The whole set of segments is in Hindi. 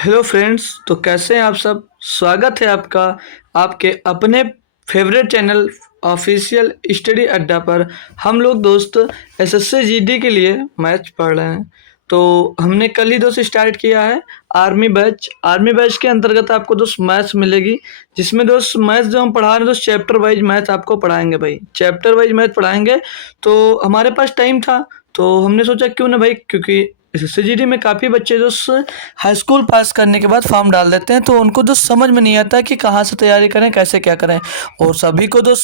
हेलो फ्रेंड्स, तो कैसे हैं आप सब। स्वागत है आपका आपके अपने फेवरेट चैनल ऑफिशियल स्टडी अड्डा पर। हम लोग दोस्त एसएससी जीडी के लिए मैथ पढ़ रहे हैं। तो हमने कल ही दोस्त स्टार्ट किया है आर्मी बैच के अंतर्गत आपको दोस्त मैथ्स मिलेगी, जिसमें दोस्त मैथ्स जो हम पढ़ा रहे हैं दोस्त चैप्टर वाइज मैथ आपको पढ़ाएंगे भाई, चैप्टर वाइज मैथ पढ़ाएंगे। तो हमारे पास टाइम था तो हमने सोचा क्यों ना भाई, क्योंकि एसएससी में काफ़ी बच्चे जो हाई स्कूल पास करने के बाद फॉर्म डाल देते हैं, तो उनको जो समझ में नहीं आता कि कहाँ से तैयारी करें, कैसे क्या करें। और सभी को तो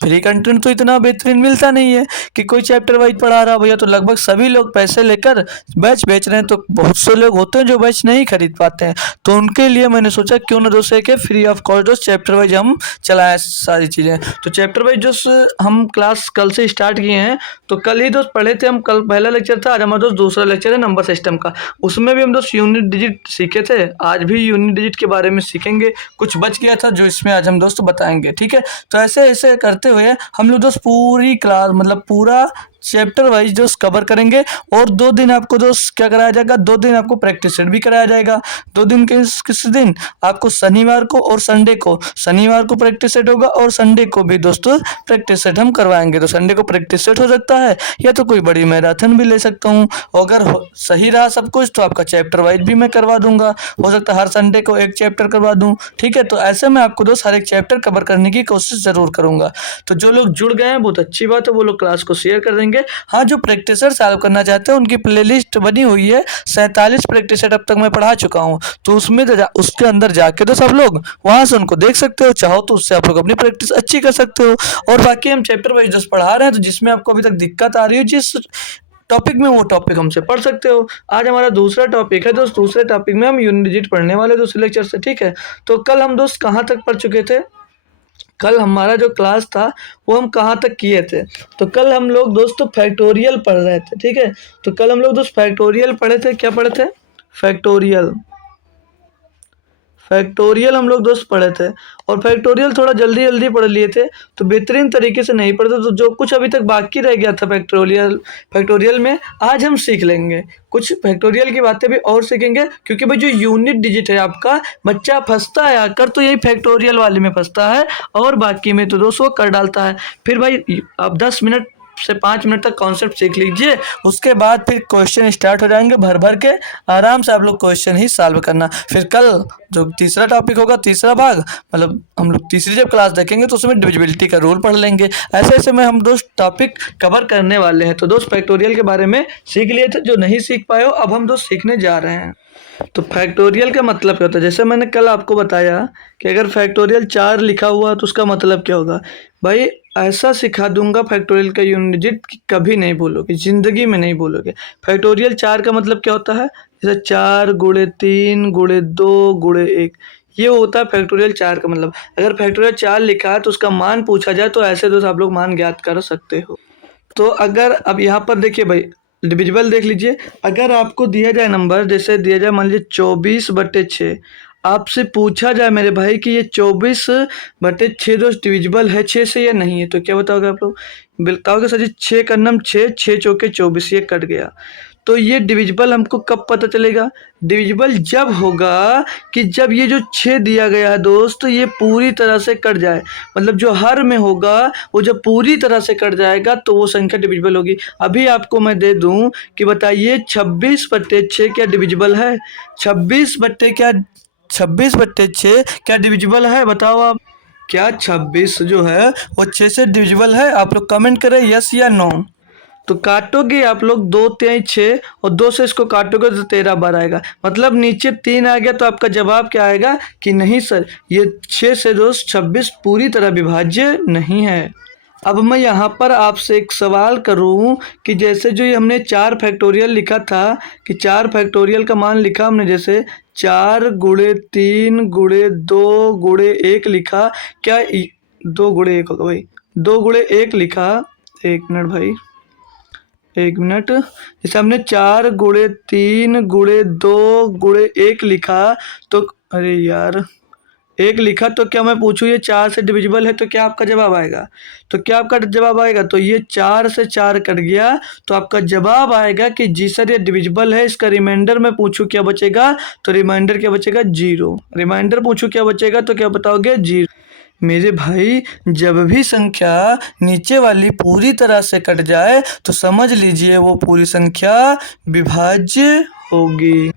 फ्री कंटेंट तो इतना बेहतरीन मिलता नहीं है कि कोई चैप्टर वाइज पढ़ा रहा भैया, तो लगभग सभी लोग पैसे लेकर बैच बेच रहे हैं। तो बहुत से लोग होते हैं जो बैच नहीं खरीद पाते हैं, तो उनके लिए मैंने सोचा क्यों ना दोस्त के फ्री ऑफ कॉस्ट जो चैप्टर वाइज हम चलाएं सारी चीज़ें। तो चैप्टर वाइज जो हम क्लास कल से स्टार्ट किए हैं, तो कल ही दोस्त पढ़े थे हम। कल पहला लेक्चर था, आज हमारा दोस्त दूसरा लेक्चर है नंबर सिस्टम का। उसमें भी हम दोस्त यूनिट डिजिट सीखे थे, आज भी यूनिट डिजिट के बारे में सीखेंगे। कुछ बच गया था जो इसमें आज हम दोस्त बताएंगे, ठीक है। तो ऐसे ऐसे करते हुए हम लोग दोस्त पूरी क्लास मतलब पूरा चैप्टर वाइज दोस्त कवर करेंगे। और 2 दिन आपको दोस्त क्या कराया जाएगा, 2 दिन आपको प्रैक्टिस सेट भी कराया जाएगा। 2 दिन किस दिन आपको, शनिवार को और संडे को। शनिवार को प्रैक्टिस सेट होगा और संडे को भी दोस्तों प्रैक्टिस सेट हम करवाएंगे। तो संडे को प्रैक्टिस सेट हो सकता है, या तो कोई बड़ी मैराथन भी ले सकता हूँ। अगर सही रहा सब कुछ तो आपका चैप्टर वाइज भी मैं करवा दूंगा। हो सकता है हर संडे को एक चैप्टर करवा दूं, ठीक है। तो ऐसे मैं आपको दोस्त हर एक चैप्टर कवर करने की कोशिश जरूर करूंगा। तो जो लोग जुड़ गए हैं बहुत अच्छी बात है, वो लोग क्लास को शेयर कर देंगे। हाँ, जो प्रैक्टिसर सॉल्व करना चाहते हैं उनकी प्लेलिस्ट बनी हुई है, 47 प्रैक्टिस सेट अब तक मैं पढ़ा चुका हूँ। तो उसमें उसके अंदर जाके तो सब लोग वहां से उनको देख सकते हो, चाहो तो उससे आप लोग अपनी प्रैक्टिस अच्छी कर सकते हो। और बाकी हम चैप्टर वाइज जस्ट पढ़ा रहे हैं, तो जिसमें आपको अभी तक दिक्कत आ रही है जिस टॉपिक में, वो टॉपिक हमसे पढ़ सकते हो। आज हमारा दूसरा टॉपिक है दोस्त, दूसरे टॉपिक में हम यूनिट डिजिट पढ़ने वाले दूसरे लेक्चर से, ठीक है। तो कल हम दोस्त कहाँ तक पढ़ चुके थे, कल हमारा जो क्लास था वो हम कहाँ तक किए थे। तो कल हम लोग दोस्तों फैक्टोरियल पढ़ रहे थे, ठीक है। तो कल हम लोग दोस्त फैक्टोरियल पढ़े थे। क्या पढ़े थे? फैक्टोरियल। फैक्टोरियल हम लोग दोस्त पढ़े थे, और फैक्टोरियल थोड़ा जल्दी जल्दी पढ़ लिए थे, तो बेहतरीन तरीके से नहीं पढ़े थे। तो जो कुछ अभी तक बाकी रह गया था फैक्टोरियल में, आज हम सीख लेंगे। कुछ फैक्टोरियल की बातें भी और सीखेंगे, क्योंकि भाई जो यूनिट डिजिट है आपका, बच्चा फंसता है आकर तो यही फैक्टोरियल वाले में फंसता है, और बाकी में तो दोस्त वो कर डालता है। फिर भाई अब 10 मिनट से 5 मिनट तक कॉन्सेप्ट सीख लीजिए, उसके बाद फिर क्वेश्चन स्टार्ट हो जाएंगे भर भर के। आराम से आप लोग क्वेश्चन ही सॉल्व करना। फिर कल जो तीसरा टॉपिक होगा, तीसरा भाग, मतलब हम लोग तीसरी जब क्लास देखेंगे तो उसमें डिविजिबिलिटी का रूल पढ़ लेंगे। ऐसे ऐसे में हम दोस्त टॉपिक कवर करने वाले हैं। तो दोस्त फैक्टोरियल के बारे में सीख लिए थे, जो नहीं सीख पाए हो अब हम दोस्त सीखने जा रहे हैं। तो फैक्टोरियल का मतलब क्या होता है, जैसे मैंने कल आपको बताया कि अगर फैक्टोरियल 4 लिखा हुआ तो उसका मतलब क्या होगा। भाई ऐसा सिखा दूंगा फैक्टोरियल का यूनिट डिजिट कि कभी नहीं भूलोगे, ज़िंदगी में नहीं भूलोगे। फैक्टोरियल 4 का मतलब क्या होता है, जैसे 4 गुणे 3 गुणे 2 गुणे 1, ये होता है फैक्टोरियल 4 का मतलब। अगर फैक्टोरियल 4 लिखा है तो उसका मान पूछा जाए तो ऐसे तो आप लोग मान ज्ञात कर सकते हो। तो अगर अब यहाँ पर देखिए भाई, डिविजिबल देख लीजिए। अगर आपको दिया जाए नंबर, जैसे दिया जाए मान लीजिए 24/6, आपसे पूछा जाए मेरे भाई कि ये 24/6 जो डिविजिबल है 6 से या नहीं है, तो क्या बताओगे आप लोग? कहोगे सर जी 6 का नम 6, 6 चौके 24, ये कट गया। तो ये डिविजिबल हमको कब पता चलेगा? डिविजिबल जब होगा कि जब ये जो 6 दिया गया है दोस्त, ये पूरी तरह से कट जाए। मतलब जो हर में होगा वो जब पूरी तरह से कट जाएगा तो वो संख्या डिविजिबल होगी। अभी आपको मैं दे दूं कि बताइए 26/6 क्या डिविजिबल है? 26/6 क्या डिविजिबल है, बताओ आप। क्या 26 जो है वो 6 से डिविजिबल है? आप लोग कमेंट करें यस या नो। तो काटोगे आप लोग 2 3 6, और 2 से इसको काटोगे तो 13 बार आएगा। मतलब नीचे 3 आ गया, तो आपका जवाब क्या आएगा कि नहीं सर, ये 6 से दोस्त 26 पूरी तरह विभाज्य नहीं है। अब मैं यहाँ पर आपसे एक सवाल करूँ कि जैसे जो ये हमने 4 फैक्टोरियल लिखा था, कि 4 फैक्टोरियल का मान लिखा हमने, जैसे 4 गुणे 3 गुणे 2 गुणे 1 लिखा। क्या 2 गुणे 1 होगा भाई, 2 गुणे 1 लिखा। एक मिनट भाई, एक मिनट। जैसे हमने 4 गुणे 3 गुणे 2 गुणे 1 लिखा, तो अरे यार 1 लिखा तो क्या मैं पूछूँ ये 4 से डिविजिबल है तो क्या आपका जवाब आएगा? तो क्या आपका जवाब आएगा? तो ये 4 से 4 कट गया तो आपका जवाब आएगा कि जी सर ये डिविजिबल है। इसका रिमाइंडर मैं पूछूँ क्या बचेगा? तो रिमाइंडर क्या बचेगा? 0। रिमाइंडर पूछूँ क्या बचेगा? तो क्या बताओगे? 0। मेरे भाई जब भी संख्या नीचे वाली पूरी तरह से कट जाए तो समझ लीजिए वो पूरी संख्या विभाज्य होगी।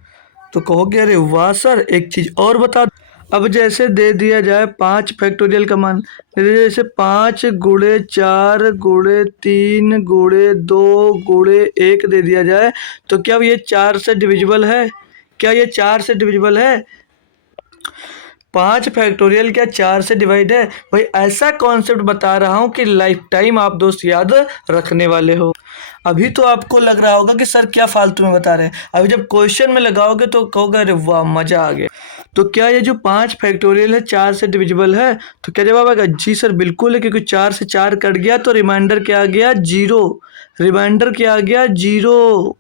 तो कहोगे अरे वाह सर, एक चीज़ और बता। अब जैसे दे दिया जाए 5 फैक्टोरियल का मान, जैसे 5 गुणे 4 गुणे 3 गुणे 2 गुणे 1 दे दिया जाए तो क्या ये 4 से डिविजिबल है? क्या ये 4 से डिविजिबल है? 5 फैक्टोरियल क्या 4 से डिवाइड है? भाई ऐसा कॉन्सेप्ट बता रहा हूँ कि लाइफ टाइम आप दोस्त याद रखने वाले हो। अभी तो आपको लग रहा होगा कि सर क्या फालतू में बता रहे हैं, अभी जब क्वेश्चन में लगाओगे तो कहोगे अरे वाह मजा आ गया। तो क्या ये जो 5 फैक्टोरियल है 4 से डिविजिबल है? तो क्या जवाब आएगा? जी सर बिल्कुल है, क्योंकि 4 से 4 कट गया तो रिमाइंडर क्या आ गया? 0। रिमाइंडर क्या आ गया? 0।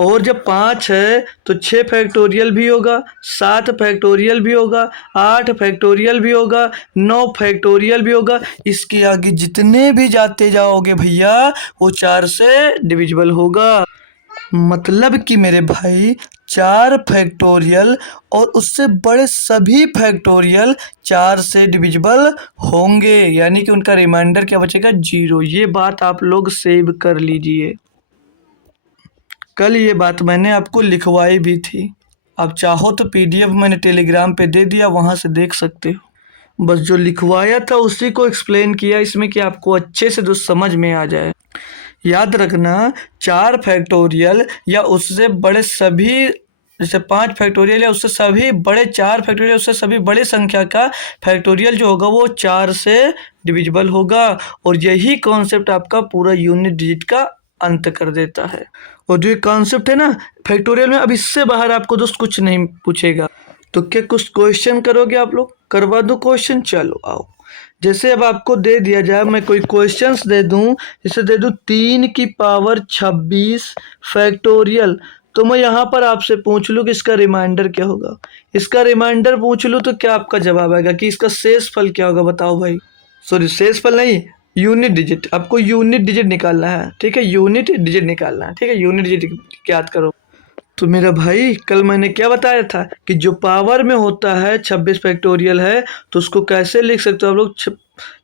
और जब 5 है तो 6 फैक्टोरियल भी होगा, 7 फैक्टोरियल भी होगा, 8 फैक्टोरियल भी होगा, 9 फैक्टोरियल भी होगा। इसके आगे जितने भी जाते जाओगे भैया वो 4 से डिविजिबल होगा। मतलब कि मेरे भाई 4 फैक्टोरियल और उससे बड़े सभी फैक्टोरियल 4 से डिविजिबल होंगे, यानी कि उनका रिमाइंडर क्या बचेगा? 0। ये बात आप लोग सेव कर लीजिए। कल ये बात मैंने आपको लिखवाई भी थी, आप चाहो तो PDF मैंने टेलीग्राम पे दे दिया, वहाँ से देख सकते हो। बस जो लिखवाया था उसी को एक्सप्लेन किया इसमें कि आपको अच्छे से जो समझ में आ जाए। याद रखना 4 फैक्टोरियल या उससे बड़े सभी, जैसे 5 फैक्टोरियल या उससे सभी बड़े 4 फैक्टोरियल उससे सभी बड़े संख्या का फैक्टोरियल जो होगा वो 4 से डिविजिबल होगा। और यही कॉन्सेप्ट आपका पूरा यूनिट डिजिट का अंत कर देता है। और जो ये कॉन्सेप्ट है ना फैक्टोरियल में, अब इससे बाहर आपको दोस्त कुछ नहीं पूछेगा। तो क्या कुछ क्वेश्चन करोगे आप लोग? करवा दूं क्वेश्चन? चलो आओ। जैसे अब आपको दे दिया जाए, मैं कोई क्वेश्चंस दे दूं, जैसे दे दूं 3 की पावर 26 फैक्टोरियल, तो मैं यहाँ पर आपसे पूछ लूँ कि इसका रिमाइंडर क्या होगा। इसका रिमाइंडर पूछ लूँ तो क्या आपका जवाब आएगा कि इसका शेषफल क्या होगा? बताओ भाई। सॉरी शेषफल नहीं, यूनिट डिजिट। आपको यूनिट डिजिट निकालना है, ठीक है? यूनिट डिजिट निकालना है, ठीक है? यूनिट डिजिट याद करो। तो मेरा भाई कल मैंने क्या बताया था कि जो पावर में होता है 26 फैक्टोरियल है तो उसको कैसे लिख सकते हो आप लोग?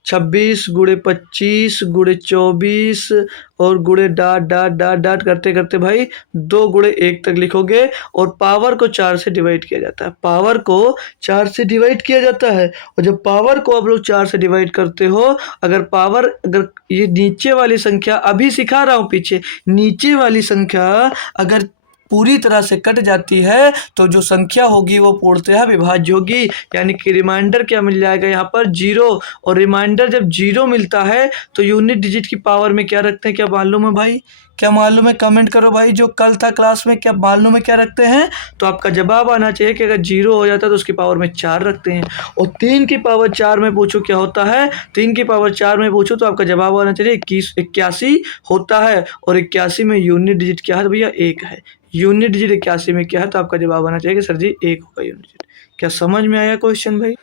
26 गुणे 25 गुणे 24 और गुणे डाट डाट डाट डाट करते करते भाई 2 गुणे 1 तक लिखोगे। और पावर को 4 से डिवाइड किया जाता है, पावर को 4 से डिवाइड किया जाता है। और जब पावर को आप लोग 4 से डिवाइड करते हो, अगर ये नीचे वाली संख्या, अभी सिखा रहा हूँ पीछे, नीचे वाली संख्या अगर पूरी तरह से कट जाती है तो जो संख्या होगी वो पूर्णतः विभाज्य होगी, यानी कि रिमाइंडर क्या मिल जाएगा यहाँ पर? 0। और रिमाइंडर जब 0 मिलता है तो यूनिट डिजिट की पावर में क्या रखते हैं? क्या मालूम है भाई? क्या मालूम है? कमेंट करो भाई, जो कल था क्लास में क्या मालूम है क्या रखते हैं? तो आपका जवाब आना चाहिए कि अगर 0 हो जाता है तो उसकी पावर में 4 रखते हैं। और 3 की पावर 4 में पूछो क्या होता है? 3 की पावर 4 में पूछो तो आपका जवाब आना चाहिए 81 होता है। और 81 में यूनिट डिजिट क्या है भैया? 1 है। यूनिट डिजिट 81 में क्या है? तो आपका जवाब आना चाहिए कि सर जी 1 होगा यूनिट डिजिट। क्या समझ में आया क्वेश्चन भाई?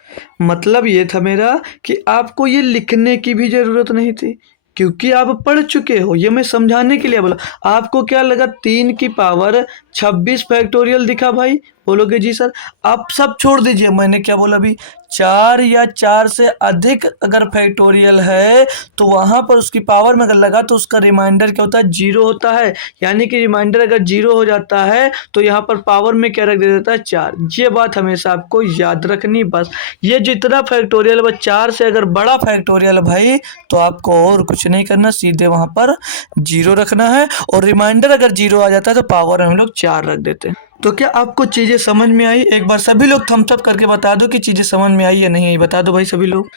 मतलब ये था मेरा कि आपको ये लिखने की भी जरूरत नहीं थी, क्योंकि आप पढ़ चुके हो। ये मैं समझाने के लिए बोला। आपको क्या लगा 3 की पावर 26 फैक्टोरियल दिखा भाई? बोलोगे जी सर। आप सब छोड़ दीजिए, मैंने क्या बोला अभी? 4 या 4 से अधिक अगर फैक्टोरियल है तो वहाँ पर उसकी पावर में अगर लगा तो उसका रिमाइंडर क्या होता है? 0 होता है। यानी कि रिमाइंडर अगर 0 हो जाता है तो यहाँ पर पावर में क्या रख देता है? 4। ये बात हमेशा आपको याद रखनी बस। ये जितना फैक्टोरियल बस 4 से अगर बड़ा फैक्टोरियल भाई तो आपको और कुछ नहीं करना, सीधे वहाँ पर 0 रखना है। और रिमाइंडर अगर 0 आ जाता है तो पावर हम लोग 4 रख देते हैं। तो क्या आपको चीज़ें समझ में आई? एक बार सभी लोग थम्स अप करके बता दो कि चीज़ें समझ में आई या नहीं आई। बता दो भाई सभी लोग।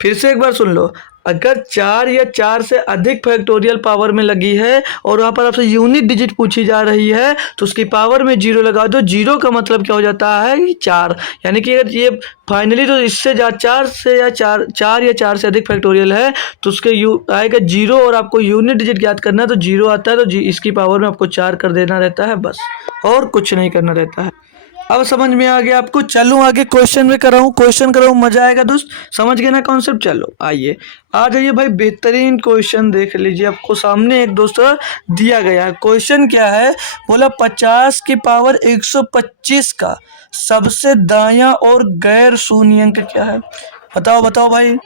फिर से एक बार सुन लो। अगर 4 या 4 से अधिक फैक्टोरियल पावर में लगी है और वहाँ पर आपसे यूनिट डिजिट पूछी जा रही है तो उसकी पावर में 0 लगा दो। 0 का मतलब क्या हो जाता है? 4। यानी कि अगर ये फाइनली तो इससे 4 से या 4 या 4 से अधिक फैक्टोरियल है तो उसके आएगा 0। और आपको यूनिट डिजिट याद करना है तो 0 आता है तो इसकी पावर में आपको 4 कर देना रहता है बस, और कुछ नहीं करना रहता है। अब समझ में आ गया आपको। चलूँ आगे क्वेश्चन में कराऊँ, क्वेश्चन कराऊँ, मजा आएगा दोस्त। समझ गए ना कॉन्सेप्ट? चलो आइए, आ जाइए भाई। बेहतरीन क्वेश्चन देख लीजिए, आपको सामने एक दोस्त दिया गया है। क्वेश्चन क्या है? बोला 50 की पावर 125 का सबसे दायां और गैर शून्य अंक क्या है? बताओ बताओ भाई।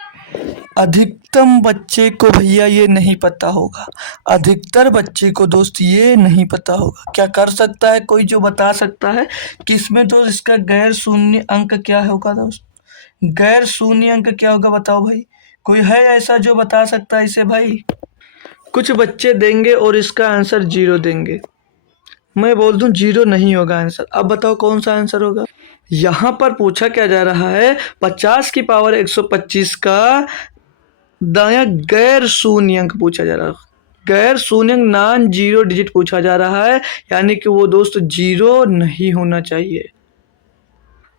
अधिकतम बच्चे को भैया ये नहीं पता होगा, अधिकतर बच्चे को दोस्त ये नहीं पता होगा। क्या कर सकता है कोई जो बता सकता है कि इसमें तो इसका गैर शून्य अंक क्या होगा दोस्त? गैर शून्य अंक क्या होगा बताओ भाई। कोई है ऐसा जो बता सकता है इसे भाई? कुछ बच्चे देंगे और इसका आंसर 0 देंगे। मैं बोल दूं 0 नहीं होगा आंसर। अब बताओ कौन सा आंसर होगा? यहाँ पर पूछा क्या जा रहा है? 50 की पावर 125 का दायां गैर शून्य अंक पूछा जा रहा है। गैर शून्य अंक नॉन जीरो डिजिट पूछा जा रहा है, यानी कि वो दोस्त 0 नहीं होना चाहिए।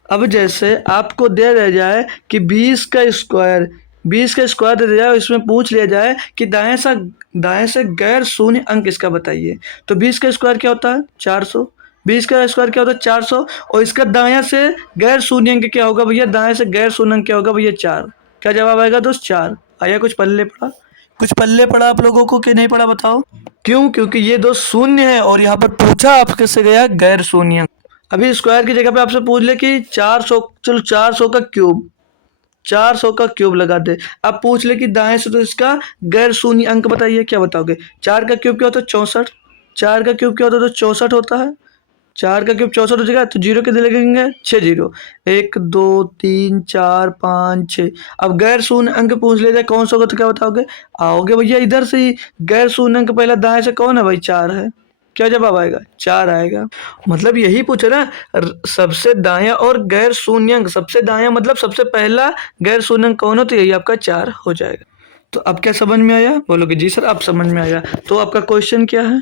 अब जैसे आपको दे दिया जाए कि 20 का स्क्वायर, 20 का स्क्वायर दे दिया जाए, इसमें पूछ लिया जाए कि दाएं से गैर शून्य अंक इसका बताइए, तो 20 का स्क्वायर क्या होता है? 400। 20 का स्क्वायर क्या होता है? 400। और इसका दाएं से गैर शून्य अंक क्या होगा भैया? दाएं से गैर शून्य अंक क्या होगा भैया? 4। क्या जवाब आएगा दोस्त? 4 आया। कुछ पल्ले पड़ा? कुछ पल्ले पड़ा आप लोगों को कि नहीं पड़ा बताओ? क्यों? क्योंकि ये दोस्त शून्य है और यहाँ पर पूछा आपके से गया गैर शून्य अंक। अभी स्क्वायर की जगह पे आपसे पूछ ले कि 400, चलो 400 का क्यूब, 400 का क्यूब लगा दे। अब पूछ ले कि दाएं से तो इसका गैर शून्य अंक बताइए, क्या बताओगे? 4 का क्यूब क्या होता है? 64। 4 का क्यूब क्या होता है? तो 64 होता है। 4 का क्यूब 64 हो जाएगा, तो जीरो कितने लगेंगे? 6 जीरो। 1 2 3 4 5 6। अब गैर शून्य अंक पूछ ले जाए कौन सा होगा, तो क्या बताओगे? आओगे भैया इधर से ही, गैर शून्य अंक पहला दाएं से कौन है भाई? 4 है। क्या जवाब आएगा? 4 आएगा। मतलब यही पूछे ना, सबसे दायां और गैर शून्य अंक। सबसे दायां मतलब सबसे पहला, गैर शून्य अंक कौन हो? तो यही आपका 4 हो जाएगा। तो अब क्या समझ में आया? बोलोगे जी सर अब समझ में आया। तो आपका क्वेश्चन क्या है?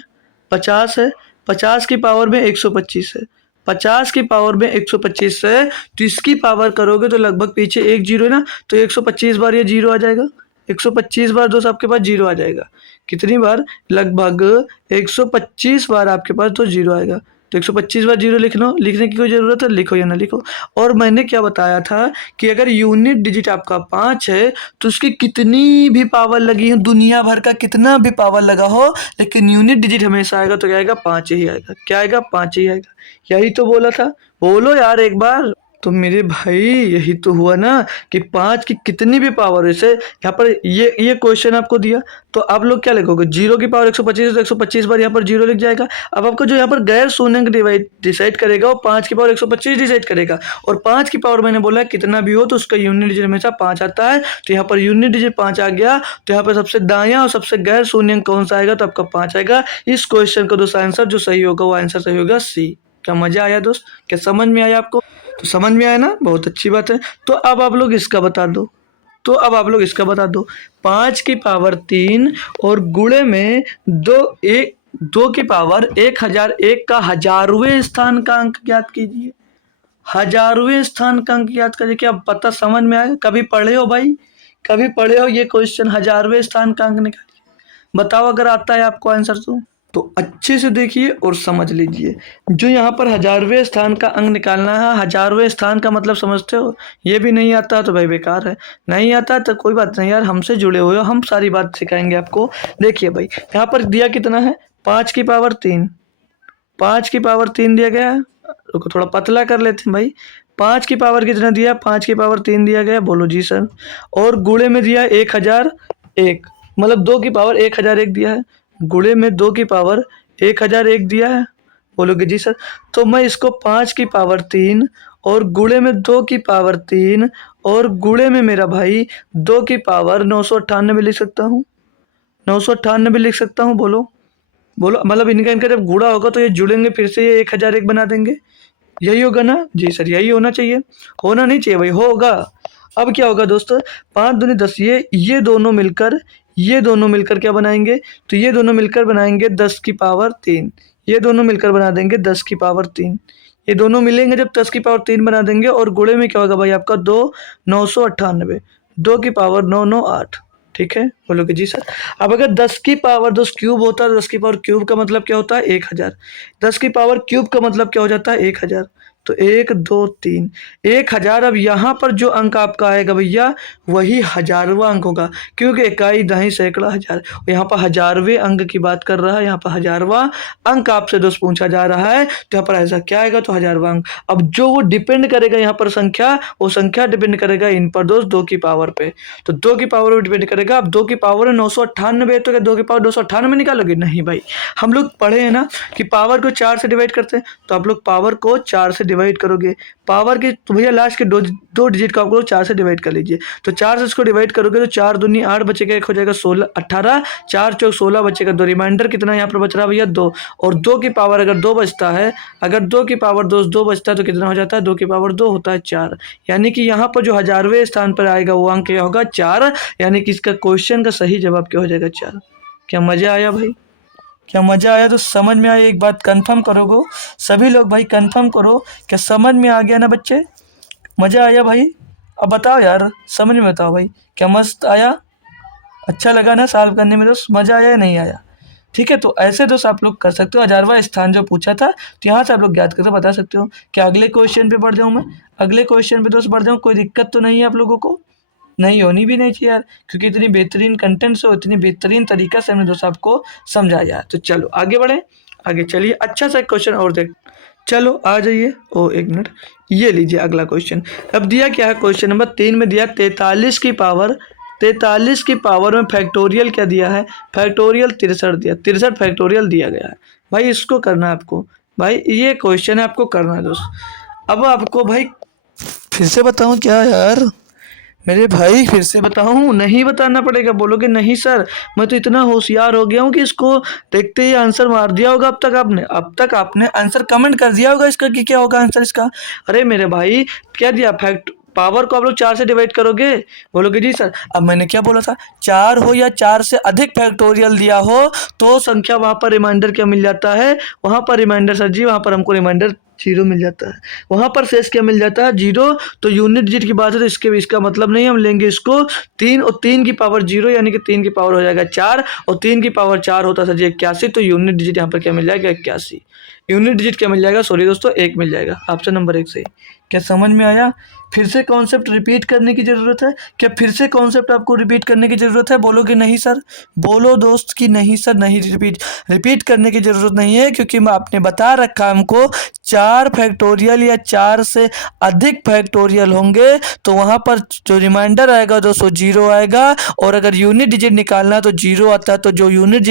50 है, 50 की पावर में 125 है, 50 की पावर में 125 है, तो इसकी पावर करोगे तो लगभग पीछे एक जीरो है ना, तो 125 बार ये जीरो आ जाएगा। 125 बार दोस्त आपके पास जीरो आ जाएगा। कितनी बार? लगभग 125 बार आपके पास तो जीरो आएगा। तो 125 बार जीरो लिखने की कोई ज़रूरत है? लिखो या ना लिखो। और मैंने क्या बताया था कि अगर यूनिट डिजिट आपका 5 है तो उसकी कितनी भी पावर लगी हो, दुनिया भर का कितना भी पावर लगा हो, लेकिन यूनिट डिजिट हमेशा आएगा तो क्या आएगा? 5 ही आएगा। क्या आएगा? 5 ही आएगा। यही तो बोला था। बोलो यार एक बार। तो मेरे भाई यही तो हुआ ना कि 5 की कितनी भी पावर है। जैसे यहाँ पर ये क्वेश्चन आपको दिया, तो आप लोग क्या लिखोगे? 0 की पावर 125 है तो 125 बार यहाँ पर 0 लिख जाएगा। अब आपको जो यहाँ पर गैर शून्य डिसाइड करेगा वो 5 की पावर 125 डिसाइड करेगा। और 5 की पावर मैंने बोला कितना भी हो तो उसका यूनिट डिजिट हमेशा 5 आता है। तो यहाँ पर यूनिट डिजिट 5 आ गया, तो यहाँ पर सबसे दायां और सबसे गैर शून्य कौन सा आएगा? तो आपका 5 आएगा। इस क्वेश्चन का दोस्त आंसर जो सही होगा वो आंसर सही होगा सी। क्या मजा आया दोस्त? क्या समझ में आया आपको? तो समझ में आया ना, बहुत अच्छी बात है। तो अब आप लोग इसका बता दो, तो अब आप लोग इसका बता दो। 5 की पावर 3 और गुणे में 2 की पावर 1001 का हजारवें स्थान का अंक ज्ञात कीजिए। हजारवें स्थान का अंक ज्ञात करिए। क्या पता समझ में आएगा? कभी पढ़े हो भाई? कभी पढ़े हो ये क्वेश्चन? हजारवें स्थान का अंक निकालिए। बताओ अगर आता है आपको आंसर तो अच्छे से देखिए और समझ लीजिए। जो यहाँ पर हजारवें स्थान का अंक निकालना है, हजारवें स्थान का मतलब समझते हो? ये भी नहीं आता तो भाई बेकार है। नहीं आता तो कोई बात नहीं यार, हमसे जुड़े हुए हो, हम सारी बात सिखाएंगे आपको। देखिए भाई यहाँ पर दिया कितना है? 5 की पावर 3, 5 की पावर 3 दिया गया है। रुको थोड़ा पतला कर लेते हैं भाई। 5 की पावर कितना दिया? 5 की पावर 3 दिया गया। बोलो जी सर। और गुणे में दिया 1001, मतलब 2 की पावर 1001 दिया है। गुणे में 2 की पावर 1001 दिया है। बोलोगे जी सर। तो मैं इसको 5 की पावर 3 और गुणे में 2 की पावर 3 और गुणे में मेरा भाई 2 की पावर 998 लिख सकता हूँ। 998 लिख सकता हूँ। बोलो बोलो। मतलब इनका इनका जब गुणा होगा तो ये जुड़ेंगे, फिर से ये 1001 बना देंगे। यही होगा ना? जी सर यही होना चाहिए। होना नहीं चाहिए भाई, होगा। अब क्या होगा दोस्तों? 5 दूनी 10, ये दोनों मिलकर क्या बनाएंगे? तो ये दोनों मिलकर बनाएंगे 10 की पावर 3। ये दोनों मिलकर बना देंगे 10 की पावर 3। ये दोनों मिलेंगे जब 10 की पावर 3 बना देंगे। और गुणे में क्या होगा भाई आपका? 2 998, 2 की पावर 998। ठीक है, बोलोगे जी सर। अब अगर 10 की पावर 10 क्यूब होता है, 10 की पावर क्यूब का मतलब क्या होता है? 1000। 10 की पावर क्यूब का मतलब क्या हो जाता है? 1000। तो 1 2 3 1000। अब यहाँ पर जो अंक आपका आएगा भैया वही हजारवा अंक होगा, क्योंकि इकाई दहाई सैकड़ा हजार, यहाँ पर हजारवें अंक की बात कर रहा है, यहाँ पर हजारवा अंक आपसे दोस्त पूछा जा रहा है, तो यहाँ पर ऐसा क्या आएगा, तो हजारवा अंक। अब जो वो डिपेंड करेगा यहाँ पर संख्या, वो संख्या डिपेंड करेगा इन पर दोस्त 2 की पावर पे, तो 2 की पावर पे डिपेंड करेगा। अब 2 की पावर 998, तो क्या 2 की पावर 298 निकालोगे, नहीं भाई। हम लोग पढ़े हैं ना कि पावर को 4 से डिवाइड करते हैं, तो आप लोग पावर को 4 से डिवाइड करोगे, पावर के तो भैया लास्ट के दो डिजिट का आप लोग 4 से डिवाइड कर लीजिए, तो 4 से इसको डिवाइड करोगे तो 4 दूनी 8 बचेगा, 1 हो जाएगा 16 18, 4 चौक 16 बचेगा, 2 रिमाइंडर कितना यहाँ पर बच रहा है भैया 2, और 2 की पावर अगर 2 बचता है, अगर 2 की पावर 2 बचता है तो कितना हो जाता है, 2 की पावर 2 होता है 4, यानी कि यहाँ पर जो हजारवें स्थान पर आएगा वो अंक क्या होगा 4, यानी कि इसका क्वेश्चन का सही जवाब क्या हो जाएगा 4। क्या मजा आया भाई, क्या मजा आया, तो समझ में आया, एक बात कंफर्म करोगे सभी लोग भाई, कंफर्म करो क्या समझ में आ गया ना बच्चे, मजा आया भाई। अब बताओ यार, समझ में बताओ भाई, क्या मस्त आया, अच्छा लगा ना सॉल्व करने में दोस्त, मजा आया या नहीं आया। ठीक है, तो ऐसे दोस्त आप लोग कर सकते हो, हजारवा स्थान जो पूछा था तो यहाँ से आप लोग ज्ञात करके बता सकते हो। क्या अगले क्वेश्चन पे बढ़ जाऊँ मैं, अगले क्वेश्चन पे दोस्त बढ़ जाऊँ, कोई दिक्कत तो नहीं है आप लोगों को, नहीं होनी भी नहीं चाहिए यार, क्योंकि इतनी बेहतरीन कंटेंट से इतनी बेहतरीन तरीका से हमने दोस्त आपको समझाया है। तो चलो आगे बढ़े, आगे चलिए, अच्छा सा क्वेश्चन और देख, चलो आ जाइए। ओ एक मिनट, ये लीजिए अगला क्वेश्चन। अब दिया क्या है, क्वेश्चन नंबर 3 में दिया 43 की पावर में फैक्टोरियल क्या दिया है, फैक्टोरियल 63 दिया, 63 फैक्टोरियल दिया गया है भाई, इसको करना है आपको भाई, ये क्वेश्चन है आपको करना है दोस्त। अब आपको भाई फिर से बताऊं क्या यार, मेरे भाई फिर से बताऊं, नहीं बताना पड़ेगा, बोलोगे नहीं सर मैं तो इतना होशियार हो गया हूं कि इसको देखते ही आंसर मार दिया होगा, अब तक आपने आंसर कमेंट कर दिया होगा इसका कि क्या होगा आंसर इसका। अरे मेरे भाई क्या दिया, फैक्ट पावर को आप लोग 4 से डिवाइड करोगे, बोलोगे जी सर, अब मैंने क्या बोला था, 4 हो या 4 से अधिक फैक्टोरियल दिया हो तो संख्या वहां पर रिमाइंडर क्या मिल जाता है, वहां पर रिमाइंडर सर जी, वहां पर हमको रिमाइंडर 0 मिल जाता है, वहां पर शेष क्या मिल जाता है 0, तो यूनिट डिजिट की बात है तो इसका मतलब नहीं, हम लेंगे इसको 3, और 3 की पावर 0 यानी कि 3 की पावर हो जाएगा 4, और 3 की पावर 4 होता है सर जी 81, तो यूनिट डिजिट यहाँ पर क्या मिल जाएगा 81, यूनिट डिजिट क्या मिल जाएगा, सॉरी दोस्तों 1 मिल जाएगा, ऑप्शन नंबर 1 सही। क्या समझ में आया, फिर से कॉन्सेप्ट रिपीट करने की ज़रूरत है, क्या फिर से कॉन्सेप्ट आपको रिपीट करने की ज़रूरत है, बोलोगे नहीं सर, बोलो दोस्त कि नहीं सर नहीं, रिपीट करने की ज़रूरत नहीं है, क्योंकि मैं आपने बता रखा हमको 4 फैक्टोरियल या 4 से अधिक फैक्टोरियल होंगे तो वहाँ पर जो रिमाइंडर आएगा दोस्तों 0 आएगा, और अगर यूनिट डिजिट निकालना है तो 0 आता है, तो जो यूनिट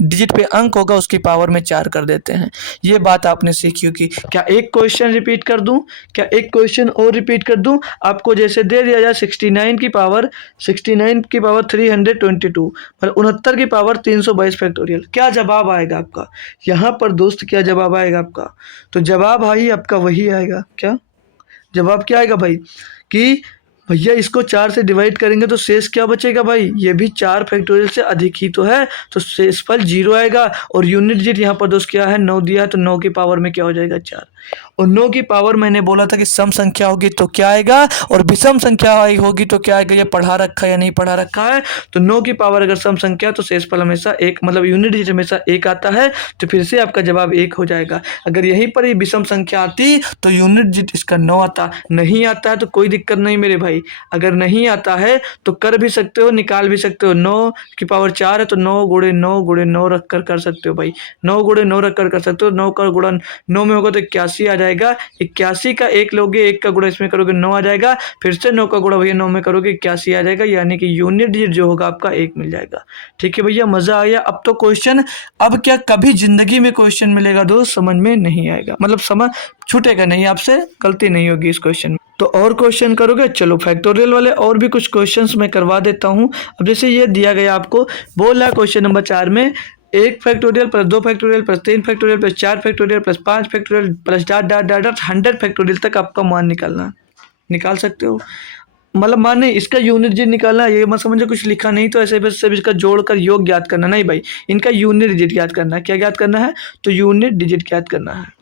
डिजिट पे अंक होगा उसकी पावर में 4 कर देते हैं। ये बात आपने सीखी होगी। क्या एक क्वेश्चन रिपीट कर दूं, क्या एक क्वेश्चन और रिपीट कर दूं आपको, जैसे दे दिया जाए 69 की पावर 322, मतलब 69 की पावर 322 फैक्टोरियल, क्या जवाब आएगा आपका यहाँ पर दोस्त, क्या जवाब आएगा आपका, तो जवाब भाई आपका वही आएगा, क्या जवाब क्या आएगा भाई कि भैया इसको 4 से डिवाइड करेंगे तो शेष क्या बचेगा भाई, ये भी 4 फैक्टोरियल से अधिक ही तो है, तो शेषफल 0 आएगा, और यूनिट डिजिट यहाँ पर दोस्त क्या है 9 दिया है, तो 9 की पावर में क्या हो जाएगा 4, और 9 की पावर मैंने बोला था कि सम संख्या होगी तो क्या आएगा, और विषम संख्या होगी तो क्या आएगा, ये पढ़ा रखा है या नहीं पढ़ा रखा है, तो 9 की पावर अगर सम संख्या तो शेषफल हमेशा 1, मतलब यूनिट डिजिट हमेशा 1 आता है, तो फिर से आपका जवाब 1 हो जाएगा। अगर यहीं पर ही विषम संख्या आती तो यूनिट डिजिट इसका 9 आता, नहीं आता है तो कोई दिक्कत नहीं मेरे भाई, अगर नहीं आता है तो कर भी सकते हो, निकाल भी सकते हो, 9 की पावर 4 है तो 9 गुणे 9 रख कर सकते हो भाई, 9 गुणे 9 रख कर सकते हो, 9 का गुणा 9 में होगा तो 81 आ जाएगा, 81 का 1 लोगे, 1 का गुणा इसमें करोगे 9 आ जाएगा, फिर से 9 का गुणा भैया 9 में करोगे 81 आ जाएगा, यानी कि यूनिट डिजिट जो होगा आपका 1 मिल जाएगा। ठीक है भैया, मजा आया। अब तो क्वेश्चन, अब क्या कभी जिंदगी में क्वेश्चन मिलेगा दोस्त समझ में नहीं आएगा, मतलब समझ छूटेगा नहीं, आपसे गलती नहीं होगी इस क्वेश्चन में। तो और क्वेश्चन करोगे, चलो फैक्टोरियल वाले और भी कुछ क्वेश्चंस मैं करवा देता हूँ। अब जैसे ये दिया गया आपको, बोल रहा है क्वेश्चन नंबर 4 में 1 factorial plus 2 factorial plus 3 factorial plus 4 factorial plus 5 factorial plus dot dot dot dot 100 factorial तक आपका मान निकालना, निकाल सकते हो, मतलब मान नहीं, इसका यूनिट डिजिट निकालना है, ये मत समझो कुछ लिखा नहीं तो ऐसे बस सब इसका जोड़कर योग ज्ञात करना, नहीं भाई, इनका यूनिट डिजिट ज्ञात करना है। क्या ज्ञात करना है, तो यूनिट डिजिट ज्ञात करना है।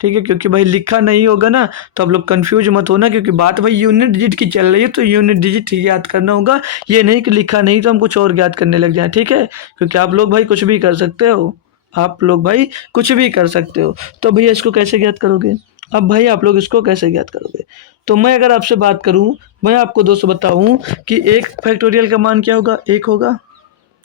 ठीक है, क्योंकि भाई लिखा नहीं होगा ना तो आप लोग कंफ्यूज मत होना, क्योंकि बात भाई यूनिट डिजिट की चल रही है तो यूनिट डिजिट ही याद करना होगा, ये नहीं कि लिखा नहीं तो हम कुछ और ज्ञात करने लग जाए। ठीक है, क्योंकि आप लोग भाई कुछ भी कर सकते हो, आप लोग भाई कुछ भी कर सकते हो। तो भैया इसको कैसे ज्ञात करोगे? अब भाई आप लोग इसको कैसे ज्ञात करोगे? तो मैं अगर आपसे बात करूं, मैं आपको दोस्तों बताऊं कि 1 फैक्टोरियल का मान क्या होगा? 1 होगा।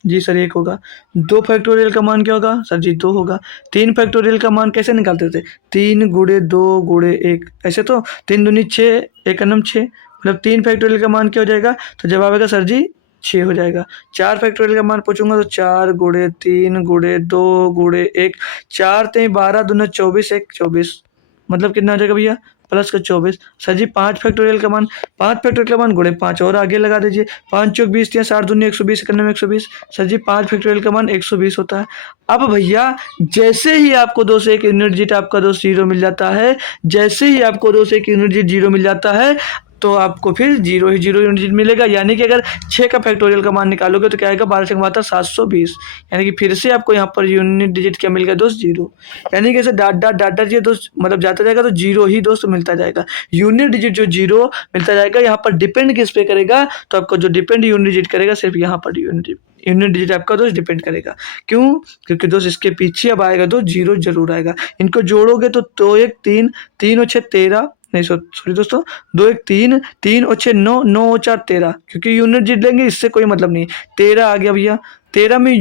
जी सर 1 होगा। 2 फैक्टोरियल का मान क्या होगा? सर जी 2 होगा। 3 फैक्टोरियल का मान कैसे निकालते थे? 3 गुणे 2 गुणे 1, ऐसे तो 3 दूनी 6, 1 का नाम 6, मतलब 3 फैक्टोरियल का मान क्या हो जाएगा? तो जवाब आएगा सर जी 6 हो जाएगा। 4 फैक्टोरियल का मान पूछूंगा तो 4 गुणे 3 गुणे 2 गुणे 1, 4 तेई 12 दूना 24, 1 24, मतलब कितना हो जाएगा भैया? प्लस का 24। सर जी 5 फैक्टोरियल का मान, 5 फैक्टोरियल का मान गुणे 5 और आगे लगा दीजिए। 5 चौक 20 या 60 दूनी 120, इकन्नवे 120। सर जी 5 फैक्टोरियल का मान 120 होता है। अब भैया जैसे ही आपको 2 से एक यूनिट डिजिट आपका दोस्त जीरो मिल जाता है, जैसे ही आपको 2 से एक यूनिट डिजिट जीरो मिल जाता है, तो आपको फिर जीरो ही जीरो यूनिट डिजिट मिलेगा। यानी कि अगर 6 का फैक्टोरियल का मान निकालोगे तो क्या आएगा? 12 से घटाकर 720, यानी कि फिर से आपको यहाँ पर यूनिट डिजिट क्या मिल गया दोस्त? जीरो। यानी कि ऐसे डाट डाट ये दोस्त मतलब जाता जाएगा तो जीरो ही दोस्त मिलता जाएगा। यूनिट डिजिट जो जीरो मिलता जाएगा, यहाँ पर डिपेंड किस पे करेगा? तो आपको जो डिपेंड यूनिट डिजिट करेगा सिर्फ यहाँ पर यूनिट डिजिट आपका दोस्त डिपेंड करेगा। क्यों? क्योंकि दोस्त इसके पीछे अब आएगा तो जीरो जरूर आएगा। इनको जोड़ोगे तो 2 1 3, 3 और 6 13, नहीं सॉरी दोस्तों, 2 1 3, 3 और 6 9, 9 और 4 13, क्योंकि यूनिट डिजिट लेंगे इससे कोई मतलब नहीं। 13 आ गया भैया। 13 में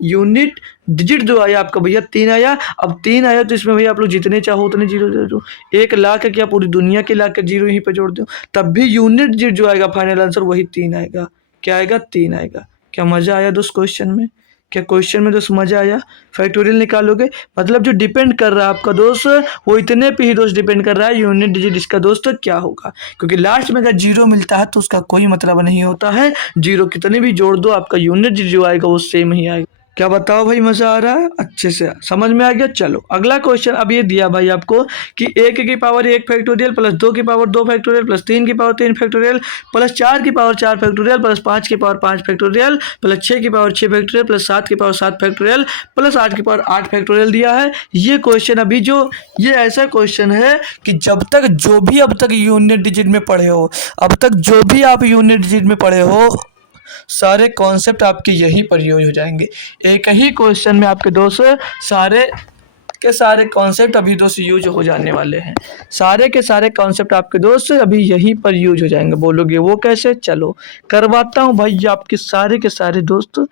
यूनिट डिजिट जो आया आपका भैया 3 आया। अब 3 आया तो इसमें भैया आप लोग जितने चाहो उतने जीरो दे दो। 1 लाख है क्या? पूरी दुनिया के लाख के जीरो यहीं पे जोड़ दो, तब भी यूनिट डिजिट जो आएगा फाइनल आंसर वही 3 आएगा। क्या आएगा? 3 आएगा। क्या मजा आया दोस्त क्वेश्चन में? क्या क्वेश्चन में दोस्त मजा आया? फैक्टोरियल निकालोगे मतलब जो डिपेंड कर रहा है आपका दोस्त, वो इतने पे ही दोस्त डिपेंड कर रहा है यूनिट डिजिट इसका दोस्त क्या होगा। क्योंकि लास्ट में अगर जीरो मिलता है तो उसका कोई मतलब नहीं होता है। जीरो कितने भी जोड़ दो आपका यूनिट डिजिट जो आएगा वो सेम ही आएगा। क्या बताओ भाई, मजा आ रहा है? अच्छे से समझ में आ गया? चलो अगला क्वेश्चन अब ये दिया भाई आपको कि 1 की पावर 1 फैक्टोरियल प्लस 2 की पावर 2 फैक्टोरियल प्लस 3 की पावर 3 फैक्टोरियल प्लस 4 की पावर 4 फैक्टोरियल प्लस 5 की पावर 5 फैक्टोरियल प्लस 6 की पावर 6 फैक्टोरियल प्लस 7 की पावर 7 फैक्टोरियल प्लस 8 की पावर 8 फैक्टोरियल दिया है। ये क्वेश्चन अभी जो ये ऐसा क्वेश्चन है कि जब तक जो भी अब तक यूनिट डिजिट में पढ़े हो, अब तक जो भी आप यूनिट डिजिट में पढ़े हो, सारे कॉन्सेप्ट आपके यहीं पर यूज हो जाएंगे। एक ही क्वेश्चन में आपके दोस्त सारे के सारे कॉन्सेप्ट अभी दोस्त यूज हो जाने वाले हैं। सारे के सारे कॉन्सेप्ट आपके दोस्त अभी यहीं पर यूज हो जाएंगे। बोलोगे वो कैसे? चलो करवाता हूँ भाई आपके सारे के सारे दोस्त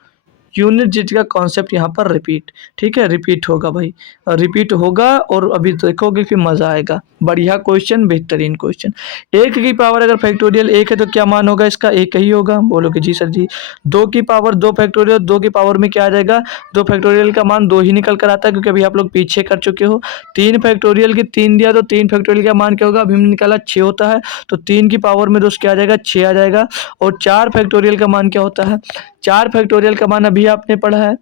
यूनिट डिजिट का कॉन्सेप्ट यहाँ पर रिपीट। ठीक है, रिपीट होगा भाई, रिपीट होगा और अभी देखोगे कि मज़ा आएगा। बढ़िया क्वेश्चन, बेहतरीन क्वेश्चन। 1 की पावर अगर फैक्टोरियल 1 है तो क्या मान होगा इसका? 1 ही होगा। बोलोगे जी सर जी। 2 की पावर 2 फैक्टोरियल, 2 की पावर में क्या आ जाएगा? 2 फैक्टोरियल का मान 2 ही निकल कर आता है, क्योंकि अभी आप लोग पीछे कर चुके हो। 3 फैक्टोरियल की 3 दिया तो 3 फैक्टोरियल का मान क्या होगा? अभी हमने निकाला 6 होता है, तो 3 की पावर में दोस्त क्या आ जाएगा? 6 आ जाएगा। और 4 फैक्टोरियल का मान क्या होता है? 4 फैक्टोरियल का मान अभी आपने पढ़ा है।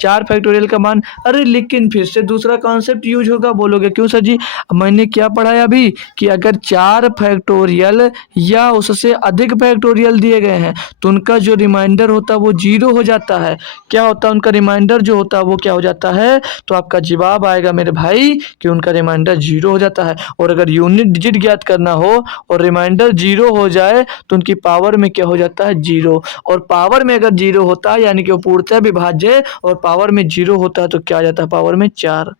4 फैक्टोरियल का मान, अरे लेकिन फिर से दूसरा कॉन्सेप्ट यूज होगा। बोलोगे क्यों सर जी? मैंने क्या पढ़ा है अभी कि अगर 4 फैक्टोरियल या उससे अधिक फैक्टोरियल दिए गए हैं तो उनका जो रिमाइंडर होता है वो जीरो हो जाता है। क्या होता है? उनका रिमाइंडर जो होता है वो क्या हो जाता है? तो आपका जवाब आएगा मेरे भाई कि उनका रिमाइंडर जीरो हो जाता है। और अगर यूनिट डिजिट ज्ञात करना हो और रिमाइंडर जीरो हो जाए तो उनकी पावर में क्या हो जाता है? जीरो। और पावर में अगर जीरो होता है यानी कि वो पूर्णतः विभाज्य, और पावर में जीरो होता है तो क्या आ जाता है? पावर में 4।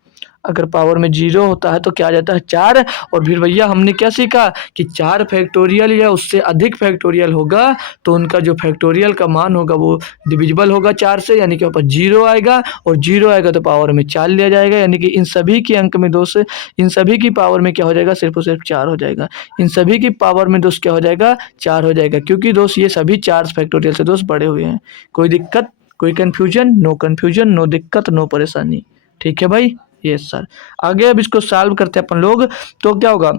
अगर पावर में जीरो होता है तो क्या आ जाता है? 4। और फिर भैया हमने क्या सीखा कि 4 फैक्टोरियल या उससे अधिक फैक्टोरियल होगा तो उनका जो फैक्टोरियल का मान होगा वो डिविजिबल होगा 4 से, यानी कि ऊपर जीरो आएगा, और जीरो आएगा तो पावर में 4 लिया जाएगा। यानी कि इन सभी के अंक में दोस्त, इन सभी की पावर में क्या हो जाएगा? सिर्फ और सिर्फ 4 हो जाएगा। इन सभी की पावर में दोस्त क्या हो जाएगा? 4 हो जाएगा, क्योंकि दोस्त ये सभी 4 फैक्टोरियल से दोस्त बड़े हुए हैं। कोई दिक्कत, कोई कन्फ्यूजन? नो कन्फ्यूजन, नो दिक्कत, नो परेशानी। ठीक है भाई? Yes sir. आगे अब इसको सॉल्व करते हैं अपन लोग। तो क्या होगा?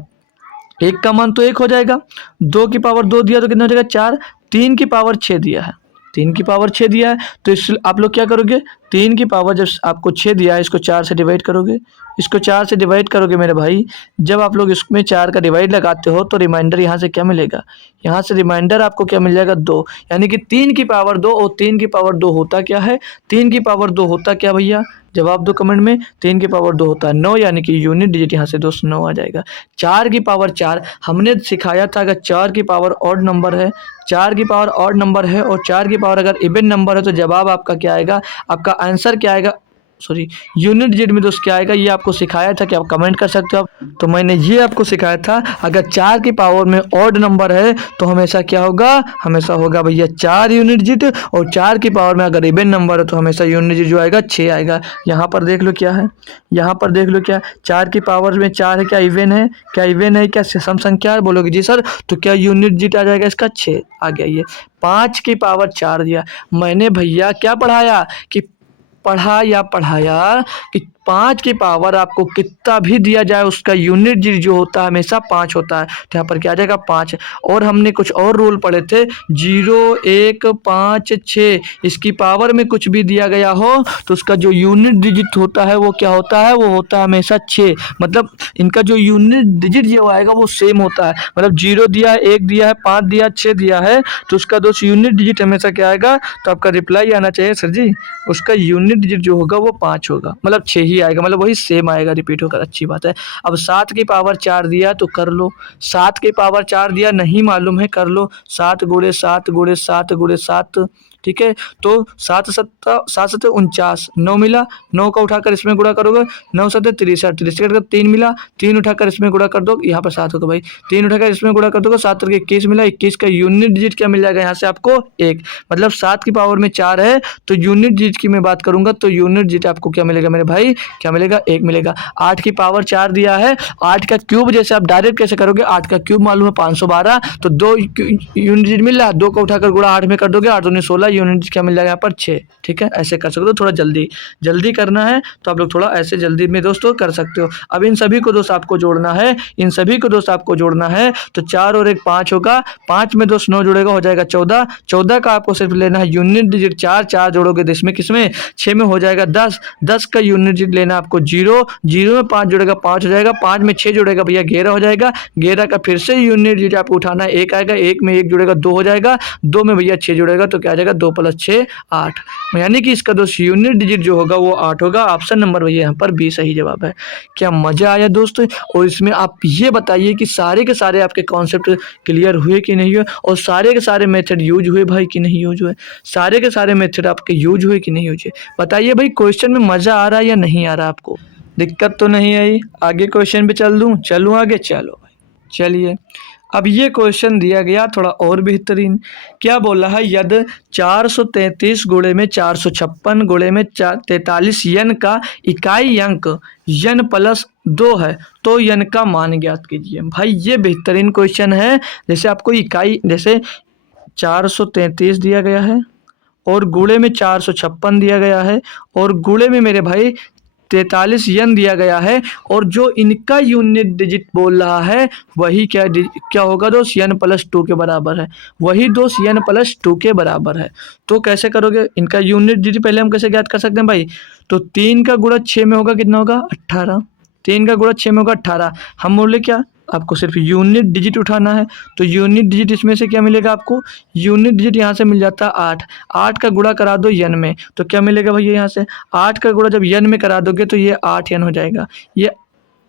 1 का मान तो 1 हो जाएगा, 2 की पावर 2 दिया तो कितना हो जाएगा? 4। 3 की पावर 6 दिया है, 3 की पावर 6 दिया है, तो इस आप लोग क्या करोगे? 3 की पावर जब आपको 6 दिया है इसको 4 से डिवाइड करोगे। इसको 4 से डिवाइड करोगे मेरे भाई, जब आप लोग इसमें 4 का डिवाइड लगाते हो तो रिमाइंडर यहाँ से क्या मिलेगा? यहाँ से रिमाइंडर आपको क्या मिल जाएगा? 2। यानी कि 3 की पावर 2, और 3 की पावर 2 होता क्या है? 3 की पावर 2 होता क्या भैया? जवाब दो कमेंट में। 3 की पावर 2 होता है 9, यानी कि यूनिट डिजिट यहाँ से दोस्त 9 आ जाएगा। 4 की पावर 4 हमने सिखाया था, अगर 4 की पावर ऑड नंबर है, 4 की पावर ऑड नंबर है और 4 की पावर अगर इवन नंबर है तो जवाब आपका क्या आएगा? आपका आंसर क्या आएगा? सॉरी यूनिट डिजिट में दोस्त क्या आएगा, ये आपको सिखाया था कि आप कमेंट कर सकते हो आप। तो मैंने ये आपको सिखाया था, अगर 4 की पावर में ऑड नंबर है तो हमेशा क्या होगा, हमेशा होगा भैया 4 यूनिट डिजिट, और 4 की पावर में अगर इवन नंबर है तो हमेशा यूनिट डिजिट जो आएगा 6 आएगा। यहाँ पर देख लो क्या है, यहाँ पर देख लो क्या, 4 की पावर में 4 है, क्या इवन है, क्या इवन है, क्या सम संख्या है, बोलोगे जी सर, तो क्या यूनिट डिजिट आ जाएगा इसका 6 आ गया। ये 5 की पावर 4 दिया, मैंने भैया क्या पढ़ाया कि पढ़ाया कि 5 की पावर आपको कितना भी दिया जाए उसका यूनिट डिजिट जो होता है हमेशा 5 होता है, तो यहाँ पर क्या आ जाएगा 5। और हमने कुछ और रूल पढ़े थे, 0 1 5 6, इसकी पावर में कुछ भी दिया गया हो तो उसका जो यूनिट डिजिट होता है वो क्या होता है, वो होता है हमेशा 6। मतलब इनका जो यूनिट डिजिट जो आएगा वो सेम होता है, मतलब 0 दिया है, 1 दिया है, 5 दिया, 6 दिया है, तो उसका दोस्त यूनिट डिजिट हमेशा क्या आएगा, तो आपका रिप्लाई आना चाहिए सर जी उसका यूनिट डिजिट जो होगा वो 5 होगा, मतलब 6 ही आएगा, मतलब वही सेम आएगा, रिपीट होकर, अच्छी बात है। अब 7 की पावर 4 दिया तो कर लो, 7 की पावर 4 दिया, नहीं मालूम है कर लो, 7 गुणे 7 गुणे 7 गुणे 7, ठीक है। तो 7 7 49, 9 मिला, 9 का उठाकर इसमें गुणा करोगे, 9 7 63, 63 का 3 मिला, 3 उठाकर इसमें गुणा कर दो, यहाँ पर 7 होगा भाई, 3 उठाकर इसमें गुणा कर दोगे, 7 के 21 मिला, 21 का यूनिट डिजिट क्या मिल जाएगा यहाँ से आपको 1, मतलब 7 की पावर में 4 है तो यूनिट डिजिट की मैं बात करूंगा तो यूनिट डिजिट आपको क्या मिलेगा मेरे भाई, क्या मिलेगा 1 मिलेगा। 8 की पावर 4 दिया है, 8 का क्यूब जैसे आप डायरेक्ट कैसे करोगे, 8 का क्यूब मालूम है 512, तो 2 यूनिट डिजिट मिल रहा है, 2 को उठाकर गुणा 8 में कर दोगे, 8 दूनी 16, यूनिट डिजिट क्या मिल जाएगा यहाँ पर 6, ठीक है। ऐसे कर सकते हो, थोड़ा जल्दी करना है तो आप लोग थोड़ा ऐसे जल्दी में दोस्तों कर सकते हो। अब इन सभी को दोस्त आपको जोड़ना है, इन सभी को दोस्त आपको जोड़ना है, तो 4 और 1 5 होगा, 5 में दोस्त 9 जुड़ेगा हो जाएगा 14, 14 का आपको सिर्फ लेना है यूनिट डिजिट 4, 4 जोड़ोगे तो इसमें किसमें 6 में हो जाएगा 10, 10 का यूनिट डिजिट लेना आपको 0, 0 में 5 जुड़ेगा 5 हो जाएगा, 5 में 6 जुड़ेगा भैया 11 हो जाएगा, 11 का फिर से यूनिट डिजिट आपको उठाना है 1 आएगा, 1 में 1 जुड़ेगा 2 हो जाएगा, 2 में भैया 6 जुड़ेगा तो क्या आ जाएगा 2 + 6 8, यानी कि इसका दोस्त यूनिट डिजिट जो होगा वो 8 होगा। ऑप्शन नंबर भैया यहाँ पर बी सही जवाब है। क्या मजा आया दोस्तों, और इसमें आप ये बताइए कि सारे के सारे आपके कॉन्सेप्ट क्लियर हुए कि नहीं हुए, और सारे के सारे मेथड यूज हुए भाई कि नहीं यूज हुए, सारे के सारे मेथड आपके यूज हुए कि नहीं यूज हुए, बताइए भाई। क्वेश्चन में मजा आ रहा है या नहीं आ रहा, आपको दिक्कत तो नहीं आई। आगे क्वेश्चन पे चलूँ आगे, चलो भाई चलिए। अब ये क्वेश्चन दिया गया थोड़ा और बेहतरीन, क्या बोला है, यदि 433 गुणे में 456 गुणे में 43 यन का इकाई अंक यन +2 है तो यन का मान ज्ञात कीजिए। भाई ये बेहतरीन क्वेश्चन है, जैसे आपको इकाई, जैसे 433 दिया गया है और गुणे में 456 दिया गया है और गुणे में मेरे भाई 43 यन दिया गया है, और जो इनका यूनिट डिजिट बोल रहा है वही क्या होगा दोस्त, यन +2 के बराबर है, वही दोस्त यन +2 के बराबर है। तो कैसे करोगे, इनका यूनिट डिजिट पहले हम कैसे ज्ञात कर सकते हैं भाई, तो 3 का गुणा 6 में होगा कितना होगा 18, 3 का गुणा 6 में होगा 18, हम बोले क्या आपको सिर्फ यूनिट डिजिट उठाना है, तो यूनिट डिजिट इसमें से क्या मिलेगा आपको, यूनिट डिजिट यहाँ से मिल जाता है 8, 8 का गुणा करा दो यन में तो क्या मिलेगा भैया, यहाँ से 8 का गुणा जब यन में करा दोगे तो ये 8 यन हो जाएगा, ये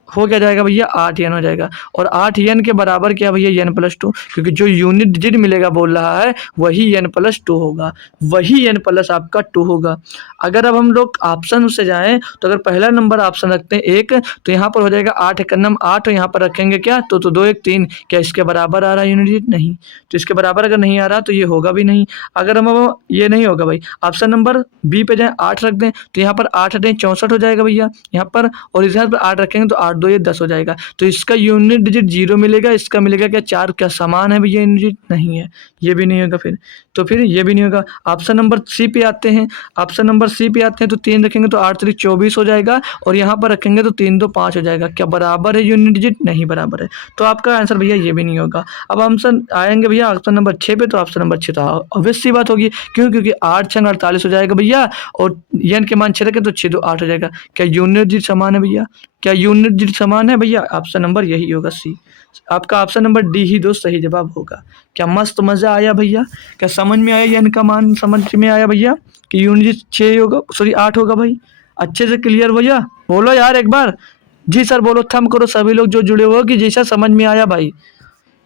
हो क्या जाएगा भैया 8 यन हो जाएगा, और 8 यन के बराबर क्या भैया यन +2, क्योंकि जो यूनिट डिजिट मिलेगा बोल रहा है वही यन +2 होगा, वही यन प्लस आपका 2 होगा। अगर अब हम लोग ऑप्शन से जाएं तो अगर पहला नंबर ऑप्शन रखते हैं 1 तो यहाँ पर हो जाएगा 8 1 8, और यहाँ पर रखेंगे क्या, तो 2 1 3, क्या इसके बराबर आ रहा है यूनिट डिजिट, नहीं, तो इसके बराबर अगर नहीं आ रहा तो ये होगा भी नहीं। अगर हम ये नहीं होगा भाई, ऑप्शन नंबर बी पे जाएँ 8 रख दें तो यहाँ पर 8 8 64 हो जाएगा भैया यहाँ पर, और इधर पर 8 रखेंगे तो 8 2 ये 10 हो जाएगा, तो इसका यूनिट डिजिट 0 मिलेगा, इसका मिलेगा क्या 4, क्या समान है भैया यूनिट डिजिट, नहीं है, ये भी नहीं होगा फिर ये भी नहीं होगा। ऑप्शन नंबर सी पे आते हैं, ऑप्शन नंबर सी पे आते हैं तो 3 रखेंगे तो 8 3 24 हो जाएगा, और यहाँ पर रखेंगे तो 3 2 5 हो जाएगा, क्या बराबर है यूनिट डिजिट, नहीं बराबर है, तो आपका आंसर भैया ये भी नहीं होगा। अब ऑप्शन आएंगे भैया ऑप्शन नंबर 6 पे, तो ऑप्शन नंबर 6 तो ऑब्वियस सी बात होगी, क्यों, क्योंकि 8 6 48 हो जाएगा भैया, और यन के मान 6 रखें तो 6 2 8 हो जाएगा, क्या यूनिट डिजिट समान है भैया, क्या यूनिट डिजिट समान है भैया, ऑप्शन नंबर यही होगा सी, आपका ऑप्शन नंबर डी ही दोस्त सही जवाब होगा। क्या मस्त मजा आया भैया, क्या समझ में आया, यन का मान समझ में आया भैया कि यूनिट डिजिट 6 होगा, सॉरी 8 होगा भाई, अच्छे से क्लियर भैया, बोलो यार एक बार, जी सर बोलो, थम करो सभी लोग जो जुड़े हो कि जैसा समझ में आया भाई,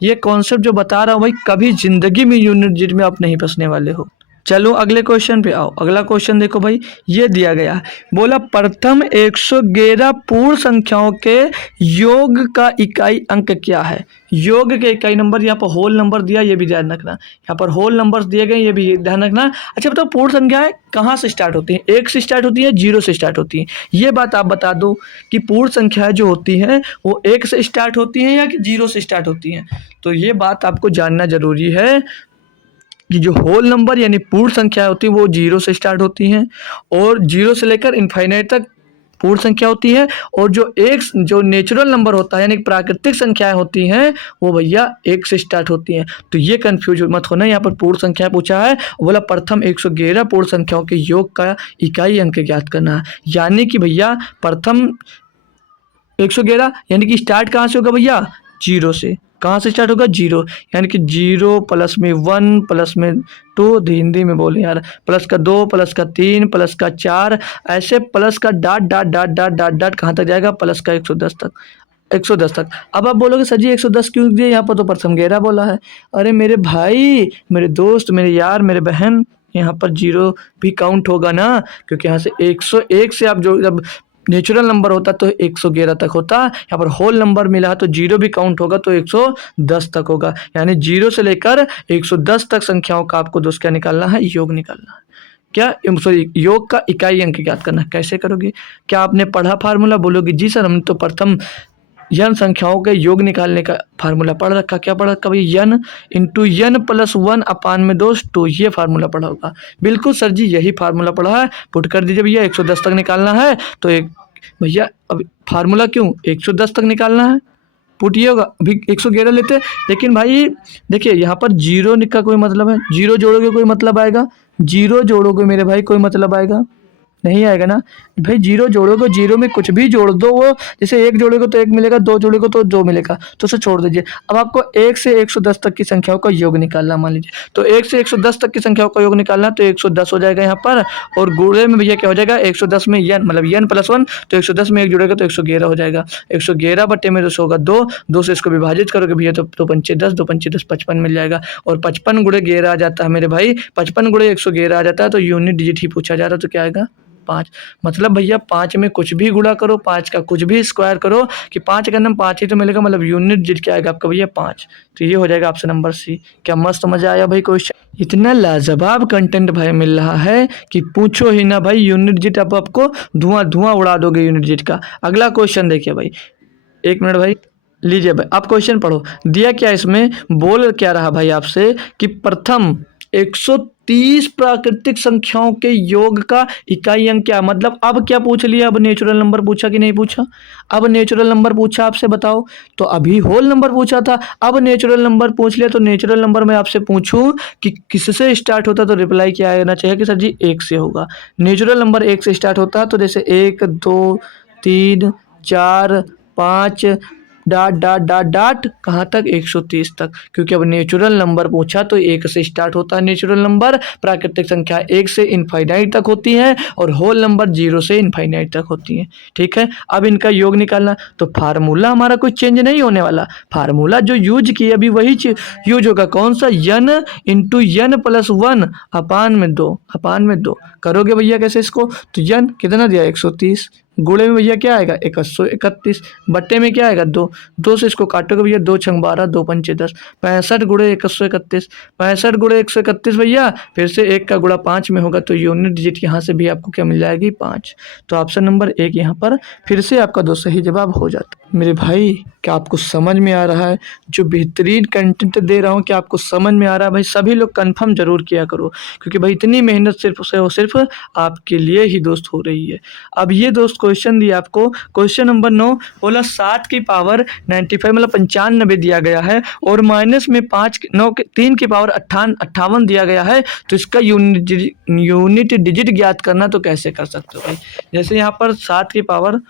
ये कॉन्सेप्ट जो बता रहा हूँ भाई कभी जिंदगी में यूनिट डिजिट में आप नहीं फंसने वाले हो, चलो अगले क्वेश्चन पे आओ। अगला क्वेश्चन देखो भाई, ये दिया गया है, बोला प्रथम 111 पूर्ण संख्याओं के योग का इकाई अंक क्या है। योग के इकाई नंबर, यहाँ पर होल नंबर दिया, ये भी ध्यान रखना, यहाँ पर होल नंबर्स दिए गए, ये भी ध्यान रखना। अच्छा बताओ, पूर्ण संख्याएं कहाँ से स्टार्ट होती हैं? 1 से स्टार्ट होती है, 0 से स्टार्ट होती है? ये बात आप बता दो कि पूर्ण संख्याएं जो होती हैं वो 1 से स्टार्ट होती हैं या कि 0 से स्टार्ट होती हैं। तो ये बात आपको जानना जरूरी है कि जो होल नंबर यानी पूर्ण संख्या होती है वो 0 से स्टार्ट होती हैं, और 0 से लेकर इनफाइनाइट तक पूर्ण संख्या होती है, और जो नेचुरल नंबर होता है यानी प्राकृतिक संख्याएं होती हैं वो भैया 1 से स्टार्ट होती हैं। तो ये कंफ्यूज मत होना, यहाँ पर पूर्ण संख्या पूछा है, बोला प्रथम 111 पूर्ण संख्याओं के योग का इकाई अंक ज्ञात करना है। यानी कि भैया प्रथम 111 यानी कि स्टार्ट कहाँ से होगा भैया? 0 से। कहाँ से स्टार्ट होगा? 0, यानी कि 0 प्लस में 1 प्लस में 2, हिंदी में बोले यार, प्लस का 2 प्लस का 3 प्लस का 4, ऐसे प्लस का dot dot dot dot dot dot कहाँ तक जाएगा? प्लस का 110 तक, 110 तक। अब आप बोलोगे सर जी 110 क्यों दिए? यहाँ पर तो प्रथम 11 बोला है। अरे मेरे भाई, मेरे दोस्त, मेरे यार, मेरे बहन, यहाँ पर 0 भी काउंट होगा ना, क्योंकि यहाँ से 101 से आप जो जब नेचुरल नंबर होता तो 111 तक होता, यहाँ पर होल नंबर मिला है तो 0 भी काउंट होगा तो 110 तक होगा। यानी 0 से लेकर 110 तक संख्याओं का आपको दोस्त क्या निकालना है? योग निकालना है। क्या? सॉरी, योग का इकाई अंक ज्ञात करना है। कैसे करोगे? क्या आपने पढ़ा फार्मूला? बोलोगे जी सर हमने तो प्रथम यन संख्याओं के योग निकालने का फार्मूला पढ़ रखा। क्या पढ़ रखा भाई? यन इंटू यन प्लस 1 अपान में 2, तो ये फार्मूला पढ़ा होगा। बिल्कुल सर जी यही फार्मूला पढ़ा है। पुट कर दीजिए भैया, 110 तक निकालना है तो एक भैया अब फार्मूला क्यों 110 तक निकालना है, पुट ये होगा। अभी 111 लेते हैं, लेकिन भाई देखिए यहाँ पर 0 का कोई मतलब है? 0 जोड़ोगे कोई मतलब आएगा? 0 जोड़ोगे मेरे भाई कोई मतलब आएगा? नहीं आएगा ना भाई। 0 जोड़ोगे, 0 में कुछ भी जोड़ दो, वो जैसे 1 जोड़ोगे तो 1 मिलेगा, 2 जोड़ोगे तो 2 मिलेगा, तो उसे छोड़ दीजिए। अब आपको 1 से 110 तक की संख्याओं का योग निकालना, मान लीजिए तो 1 से 110 तक की संख्याओं का योग निकालना, तो 110 हो जाएगा यहाँ पर, और गुणे में भैया क्या हो जाएगा? 110 में यन मतलब यन प्लस 1, तो 110 में 1 जुड़ेगा तो 111 हो जाएगा। 111 बटे में 2 होगा 2, 2 से इसको विभाजित करोगे भैया तो 2 पंचे 10, 2 पंचे 10, 55 मिल जाएगा। और 55 गुणे 11 आ जाता है मेरे भाई, 55 गुणे 111 आ जाता है, तो यूनिट डिजिट ही पूछा जा रहा है, तो क्या आएगा? 5। मतलब भैया 5 में कुछ भी गुणा करो, 5 का कुछ भी स्क्वायर करो, कि 5 का नाम 5 ही तो मिलेगा, मतलब यूनिट डिजिट क्या आएगा आपका भैया? 5। तो ये हो जाएगा ऑप्शन नंबर सी। क्या मस्त मजा आया भाई क्वेश्चन? इतना लाजवाब कंटेंट भाई मिल रहा है कि पूछो ही ना भाई। यूनिट डिजिट आपको धुआं धुआं उड़ा दोगे यूनिट डिजिट का। अगला क्वेश्चन देखिए भाई, 1 मिनट भाई, लीजिए भाई आप क्वेश्चन पढ़ो। दिया क्या इसमें, बोल क्या रहा भाई आपसे कि प्रथम 130 प्राकृतिक संख्याओं के योग का इकाई अंक क्या? मतलब अब क्या पूछ लिया? अब नेचुरल नंबर पूछा कि नहीं पूछा? अब नेचुरल नंबर पूछा आपसे, बताओ। तो अभी होल नंबर पूछा था, अब नेचुरल नंबर पूछ लिया, तो नेचुरल नंबर में आपसे पूछूं कि किससे स्टार्ट होता, तो रिप्लाई क्या आना चाहिए कि सर जी 1 से होगा। नेचुरल नंबर 1 से स्टार्ट होता है, तो जैसे 1 2 3 4 5 डॉट डॉट डॉट डॉट कहाँ तक? 130 तक, क्योंकि अब नेचुरल नंबर पूछा तो 1 से स्टार्ट होता है नेचुरल नंबर। प्राकृतिक संख्या 1 से इनफाइनाइट तक होती है, और होल नंबर 0 से इनफाइनाइट तक होती है। ठीक है, अब इनका योग निकालना, तो फार्मूला हमारा कोई चेंज नहीं होने वाला। फार्मूला जो यूज किया अभी वही यूज होगा। कौन सा? यन इंटू यन प्लस 1 अपान में 2, अपान में 2 करोगे भैया कैसे इसको? तो यन कितना दिया? 130, गुणे में भैया क्या आएगा? 131, बट्टे में क्या आएगा? 2, 2 से इसको काटोगे भैया, 2 छंग 12, 2 पंचे 10, 65 गुणे 131, 65 गुणे 131 भैया, फिर से 1 का गुणा 5 में होगा, तो यूनिट डिजिट यहाँ से भी आपको क्या मिल जाएगी? 5। तो ऑप्शन नंबर 1 यहाँ पर फिर से आपका दो सही जवाब हो जाता है। मेरे भाई क्या आपको समझ में आ रहा है? जो बेहतरीन कंटेंट दे रहा हूँ क्या आपको समझ में आ रहा है? भाई सभी लोग कंफर्म जरूर किया करो, क्योंकि भाई इतनी मेहनत सिर्फ से और सिर्फ आपके लिए ही दोस्त हो रही है। अब ये दोस्त क्वेश्चन दिया आपको, क्वेश्चन नंबर 9, बोला 7 की पावर 95 मतलब 95 दिया गया है, और माइनस में 3 की पावर 58 दिया गया है, तो इसका यूनिट डिजिट ज्ञात करना, तो कैसे कर सकते हो भाई? जैसे यहाँ पर 7 की पावर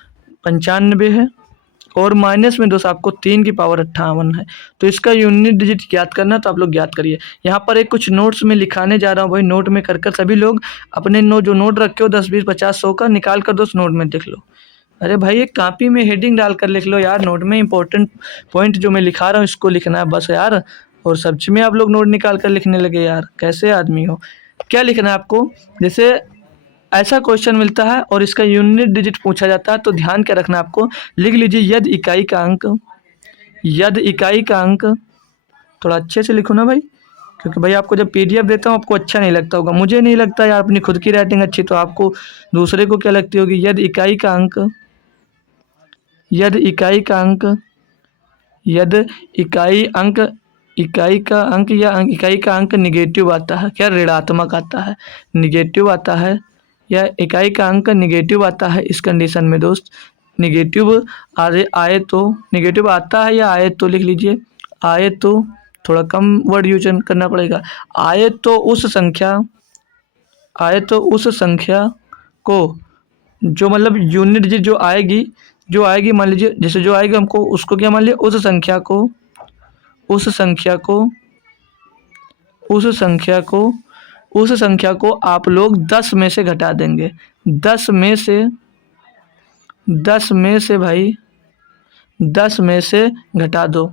95 है, और माइनस में 2 से आपको 3 की पावर 58 है, तो इसका यूनिट डिजिट ज्ञात करना, तो आप लोग ज्ञात करिए। यहाँ पर एक कुछ नोट्स में लिखाने जा रहा हूँ भाई, नोट में कर सभी लोग अपने जो नोट रखे हो 10 20 50 100 का निकाल कर दोस्त नोट में देख लो। अरे भाई एक कॉपी में हेडिंग डाल कर लिख लो यार, नोट में इंपॉर्टेंट पॉइंट जो मैं लिखा रहा हूँ इसको लिखना है बस यार, और सच में आप लोग नोट निकाल कर लिखने लगे यार, कैसे आदमी हो? क्या लिखना है आपको, जैसे ऐसा क्वेश्चन मिलता है और इसका यूनिट डिजिट पूछा जाता है तो ध्यान क्या रखना है आपको, लिख लीजिए यदि इकाई का अंक, यदि इकाई का अंक, थोड़ा अच्छे से लिखो ना भाई, क्योंकि भाई आपको जब पीडीएफ देता हूँ आपको अच्छा नहीं लगता होगा, मुझे नहीं लगता यार अपनी खुद की राइटिंग अच्छी, तो आपको दूसरे को क्या लगती होगी। यदि इकाई का अंक, यदि इकाई का अंक, यदि इकाई अंक, इकाई का अंक या इकाई का अंक निगेटिव आता है, क्या ऋणात्मक आता है, निगेटिव आता है, या इकाई का अंक निगेटिव आता है, इस कंडीशन में दोस्त निगेटिव आए तो, निगेटिव आता है या आए तो लिख लीजिए, आए तो थोड़ा कम वर्ड यूज करना पड़ेगा, आए तो उस संख्या, आए तो उस संख्या को, जो मतलब यूनिट डिजिट जो आएगी, जो आएगी मान लीजिए, जैसे जो आएगी हमको उसको क्या मान लिया, उस संख्या को, उस संख्या को, उस संख्या को, उस संख्या को आप लोग 10 में से घटा देंगे, 10 में से, 10 में से भाई 10 में से घटा दो,